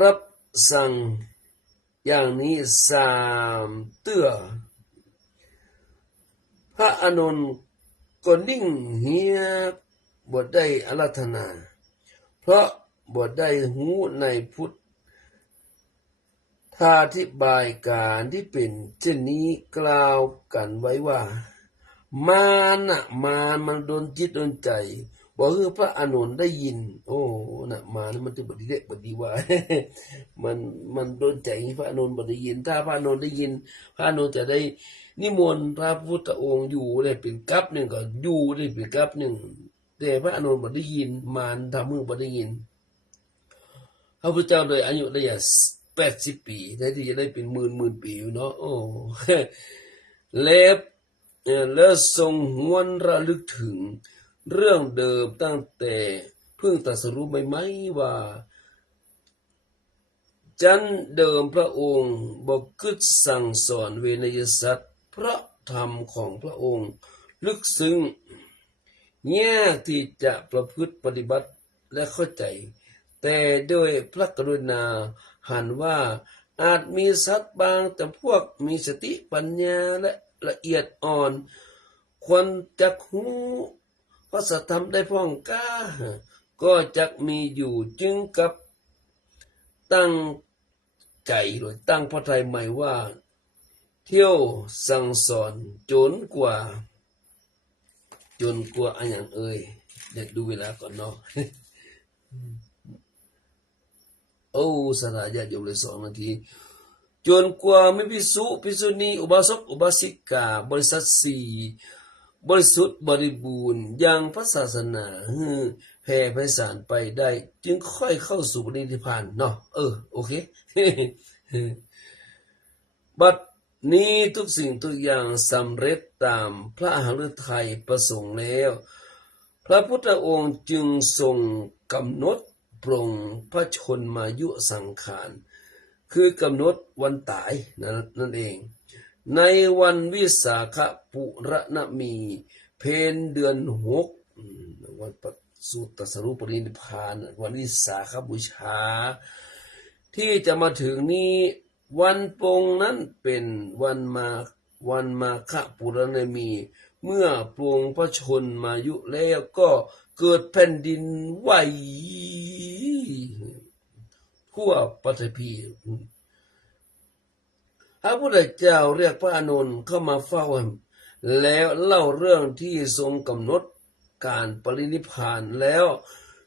รับสั่งอย่างนี้3 เตื้อพระอานนท์ก็นิ่งเหียบได้อาราธนาเพราะบ่ได้หูในพุทธาธิบายการที่เป็นเช่นนี้กล่าวกันไว้ว่ามารมันโดนจิตโดนใจบอกคือพระอานนท์ได้ยินโอ้น่ะมานี่มันจะบ่ดีเด้บ่ดีว่า มันโดนใจพระอานนท์บ่ได้ยินถ้าพระอานนท์ได้ยินพระอานนท์จะได้นิมนต์พระพุทธองค์อยู่ได้เป็นกัปหนึ่งก็อยู่ได้เป็นกัปหนึ่งแต่พระอานนท์บ่ได้ยินมารทำมือบ่ได้ยินพระพุทธเจ้าโดยอายุระยะ 80 ปีแทนที่จะได้เป็นหมื่นปีเนาะโอ้ แล้วทรงหวนระลึกถึงเรื่องเดิมตั้งแต่เพิ่งตรัสรู้ใหม่ๆว่าจันเดิมพระองค์บอกกึศสั่งสอนเวนยสัตว์พระธรรมของพระองค์ลึกซึ้งแง่ที่จะประพฤติปฏิบัติและเข้าใจแต่ด้วยพระกรุณาหันว่าอาจมีสัตว์บางแต่พวกมีสติปัญญาและละเอียดอ่อนควรจักหูพระสัทธรรมได้พ้องกล้าก็จักมีอยู่จึงกับตั้งใจโดยตั้งพระทัยใหม่ว่าเที่ยวสั่งสอนจนกว่าอันอย่างเอ่ยเดี๋ยวดูเวลาก่อนเนาะ โอ้สถาญาติโยมเลย2 นาทีจนกว่าไม่ภิกษุภิกษุณีอุบาสกอุบาสิกาบริษัท4บริสุทธิ์บริบูรณ์อย่างพระศาสนาแผ่ไพศาลไปได้จึงค่อยเข้าสู่ปณิธานเนาะโอเค บัดนี้ทุกสิ่งทุกอย่างสำเร็จตามพระหฤทัยประสงค์แล้วพระพุทธองค์จึงทรงกำหนดปรงพระชนมายุสังขารคือกำหนดวันตายนั่นเองในวันวิสาขปุระนมีเพ็ญเดือน6วันสุตตสรุปรินิพพานวันวิสาขบูชาที่จะมาถึงนี้วันปงนั้นเป็นวันมาฆปุระนมีเมื่อปรงพระชนมายุแล้วก็เกิดแผ่นดินไหวทั่วปฐพีพระพุทธเจ้าเรียกพระอานนท์เข้ามาเฝ้าแล้วเล่าเรื่องที่ทรงกำหนดการปรินิพพานแล้ว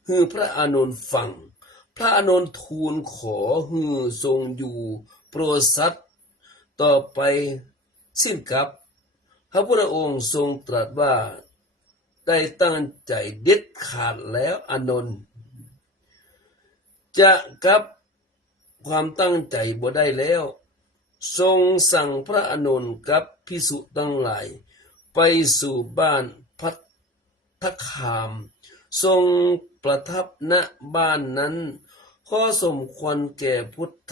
ให้พระอานนท์ฟังพระอานนท์ทูลขอให้ทรงอยู่โปรดสัตว์ต่อไปสิ้นกับพระพุทธองค์ทรงตรัสว่าได้ตั้งใจเด็ดขาดแล้วอานนท์จะกับความตั้งใจบ่ได้แล้วทรงสั่งพระอานนท์กับภิกษุทั้งหลายไปสู่บ้านภัททคามทรงประทับณบ้านนั้นขอสมควรแก่พุทธ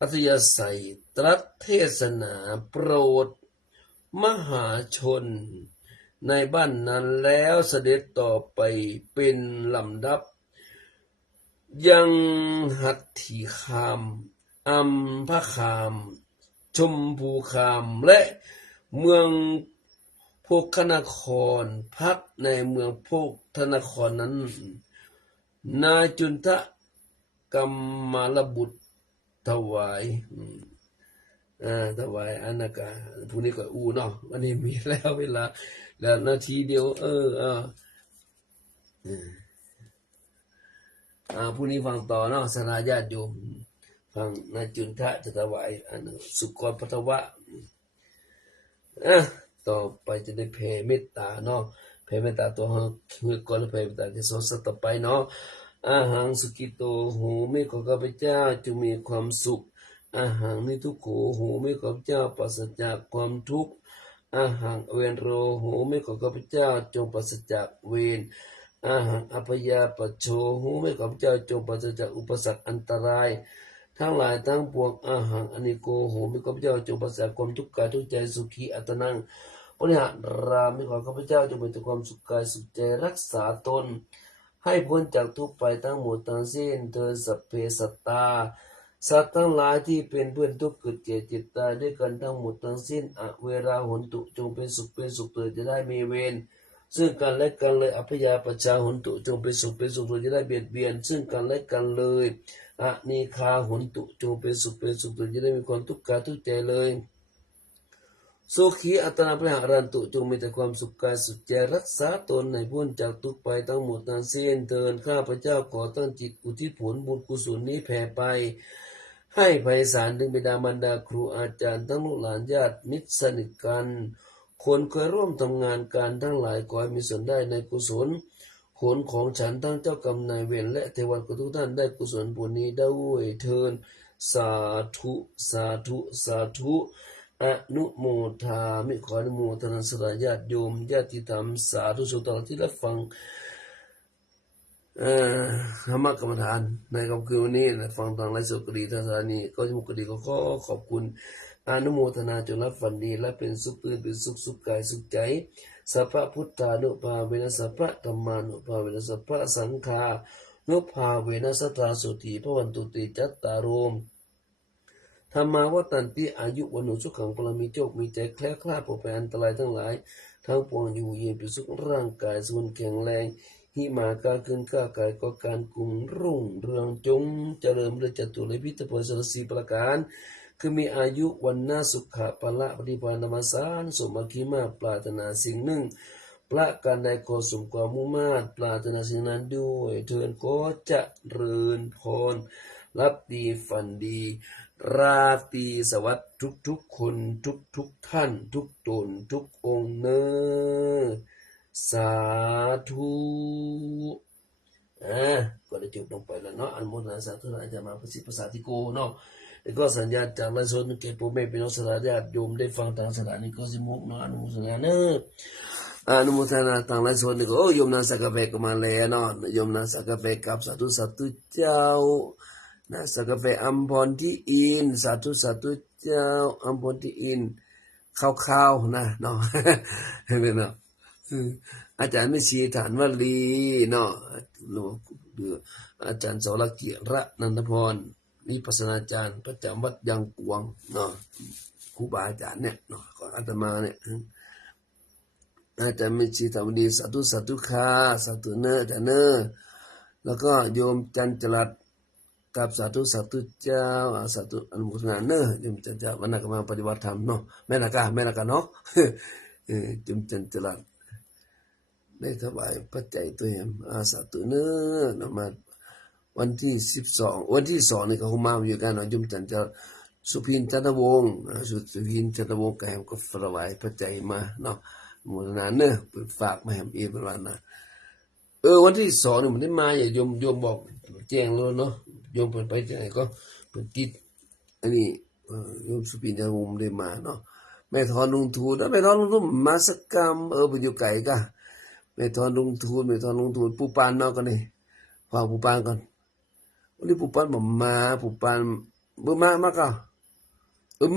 อัธยาศัยตรัสเทศนาโปรดมหาชนในบ้านนั้นแล้วเสด็จต่อไปเป็นลำดับยังหัตถีคามอัมพคามชมพูคามและเมืองโภคนครพักในเมืองโภคนครนั้นนาจุนทะกัมมารบุตรถวายอานากาพรุ่งนี้ก็เนาะวันนี้มีแล้วเวลาแล้วนาทีเดียวพรุ่งนี้ฟังต่อเนาะสนาญาติโยมฟังนาจุนทะจะถวายสุกรปัทวะต่อไปจะได้แผ่เมตตาเนาะแผ่เมตตาตัวเมื่อก่อนแผ่เมตตาที่สองสัตต่อไปเนาะอาหังสุกิโตโหไม่ขอข้าพเจ้าจงมีความสุขอาหังนิทุกโขโหไม่ขอข้าพเจ้าปราศจากความทุกข์อาหังเวนโรโหไม่ขอข้าพเจ้าจงปราศจากเวรอาหังอภยาปโชโหไม่ขอข้าพเจ้าจงปราศจากอุปสรรคอันตรายทั้งหลายทั้งปวงอาหังอนิโกโหไม่ขอข้าพเจ้าจงปราศจากความทุกข์กายทุกใจสุขีอัตนังปริหารราไม่ขอข้าพเจ้าจงเป็นแต่ความสุขกายสุขใจรักษาตนให้พ้นจากทุกข์ไปทั้งหมดทั้งสิ้นเธอสัพเพสัตตาสัตว์ทั้งหลายที่เป็นเพื่อนทุกข์เกิดแก่เจ็บตายด้วยกันทั้งหมดทั้งสิ้นอเวราหนตุจงเป็นสุขเถิดจะได้มีเวรซึ่งกันและกันเลยอัพยาปชาหนตุจงเป็นสุขเถิดจะได้เบียดเบียนซึ่งกันและกันเลยอนิคาหนตุจงเป็นสุขเถิดจะได้มีความทุกข์กายทุกใจเลยสุขีอัตนาพระหารันตุจงมีแต่ความสุขกายสุขใจรักษาตนให้พ้นจากทุกข์ไปทั้งหมดทั้งสิ้นเถิดข้าพเจ้าขอตั้งจิตอุทิศผลบุญกุศลนี้แผ่ไปให้ไพศาลถึงบิดามารดาครูอาจารย์ทั้งลูกหลานญาติมิตรสนิทกันคนเคยร่วมทำงานการทั้งหลายขอให้มีส่วนได้ในกุศล ผลของฉันทั้งเจ้ากรรมนายเวรและเทวดาทุกท่านได้กุศลผลนี้ด้วยเทินสาธุสาธุสาธุอนุโมทามิขออนุโมทนาสละญาติโยมญาติธรรมสาธุชนตลอดที่รับฟังธรรมกรรมฐานในค่ำคืนวันนี้นะฟังทางไลฟ์สดก็ดีทางสถานีก็สมุกดีก็ขอขอบคุณอนุโมทนาจงรับฝันดีและเป็นสุขตื่นเป็นสุขกายสุขใจสัพพะพุทธานุภาเวนะสัพพะธรรมานุภาเวนะสัพพะสังฆานุภาเวนะสัทธาสุติภวันตุติจัตตารมธรรมาวัตันติอายุวันโนสุขังพลมีโชคมีใจแคล้วคลาดปลอดภัยอันตรายทั้งหลายทั้งปวงอยู่เย็นเป็นสุขร่างกายส่วนแข็งแรงหิมาการขึ้นก้ากายก็การกุมรุ่งเรืองจงเจริญด้วยจตุรพิทพลสรสีประการคือมีอายุวันนาสุขะปะละปฏิภาณธรรมสารสมบัติมาปรารถนาสิ่งหนึ่งประการใดขอสมความมุ่งมา่ปรารถนาสิ่งนั้นด้วยเทินก็จะเริญพรรับดีฝันดีราตรีสวัสดิ์ทุกคนทุกท่านทุกตนทุกองค์เนอสาธุก็ได้จบลงไปแล้วเนาะอนุโมทนาสาธุอาจารย์มาประสิทธิ์ภาษาทิโกเนาะแล้วก็สัญญาจากไลฟ์สดเก็บโปรเมเป็นนักสถาญาติโยมได้ฟังทางสถานีก็สิมุกเนาะอนุโมทนาเนอะอนุโมทนาทางไลฟ์สดนี่ก็โยมนาสักกะเปก็มาแล้วเนาะโยมนาสักกะเปกับสาธุเจ้านะสักกะเปอัมพรที่อินสาธุเจ้าอัมพรที่อินข้าวๆนะเนาะเห็นไหมเนาะอาจารย์ไม่ชีฐานวลีเนาะอาจารย์สรกิระนันทพรนี่ปัสนาจารย์ประจำวัดยางกวงเนาะครูบาอาจารย์เนี่ยเนาะของอาตมาเนี่ยอาจารย์ไม่ชีฐานวลีสาธุค่ะสาธุเนออาจารย์เนอแล้วก็โยมจันจรัสกับสาธุเจ้าสาธุอนุโมทนาเนอโยมจันจรัสวันนั้นก็มาปฏิบัติธรรมเนาะแม่ละกะเนาะโยมจันจรัสได้ถวายปัจจัยตัวเองสาธุเนอมาวันที่2นี่ก็คงมาอยู่กันเนาะโยมจันจรัสสุพินจันทวงศ์สุพินจันทวงศ์ก็ถวายปัจจัยมาเนาะโมทนาเนอฝากมาให้เอประมาณนั้นวันที่2นี่มันได้มาอย่าโยมบอกแจ้งแล้วเนาะโยมเปิดไปที่ไหนก็เปิดติดอันนี้โยมสุพินจันทวงศ์ได้มาเนาะแม่ทอนลุงทูลแม่ทอนลุงทูลมาสักกรรมไปอยู่ไกลกะแม่ทอนลุงทูลปูปานเนาะกันนี่ฟังปูปานก่อนวันนี้ปูปานบอกมาปูปานบ่มากะ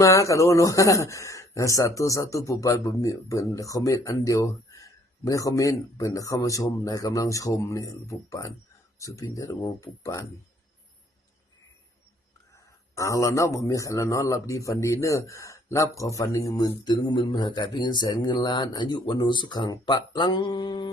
มากะโลเนาะสาธุปูปานบ่มีเป็นคอมเมนต์อันเดียวไม่คอมเมนต์เป็นเข้ามาชมในกำลังชมนี่ปูปานสุพินจันทวงศ์ปูปานแล้วเนาะบ่มีใครแล้วเนาะรับดีฝันดีเนอะรับขอฝัน10,000ถึง10,000มหากายเป็นเงินแสนเงินล้านอายุวันโนสุขังปะลัง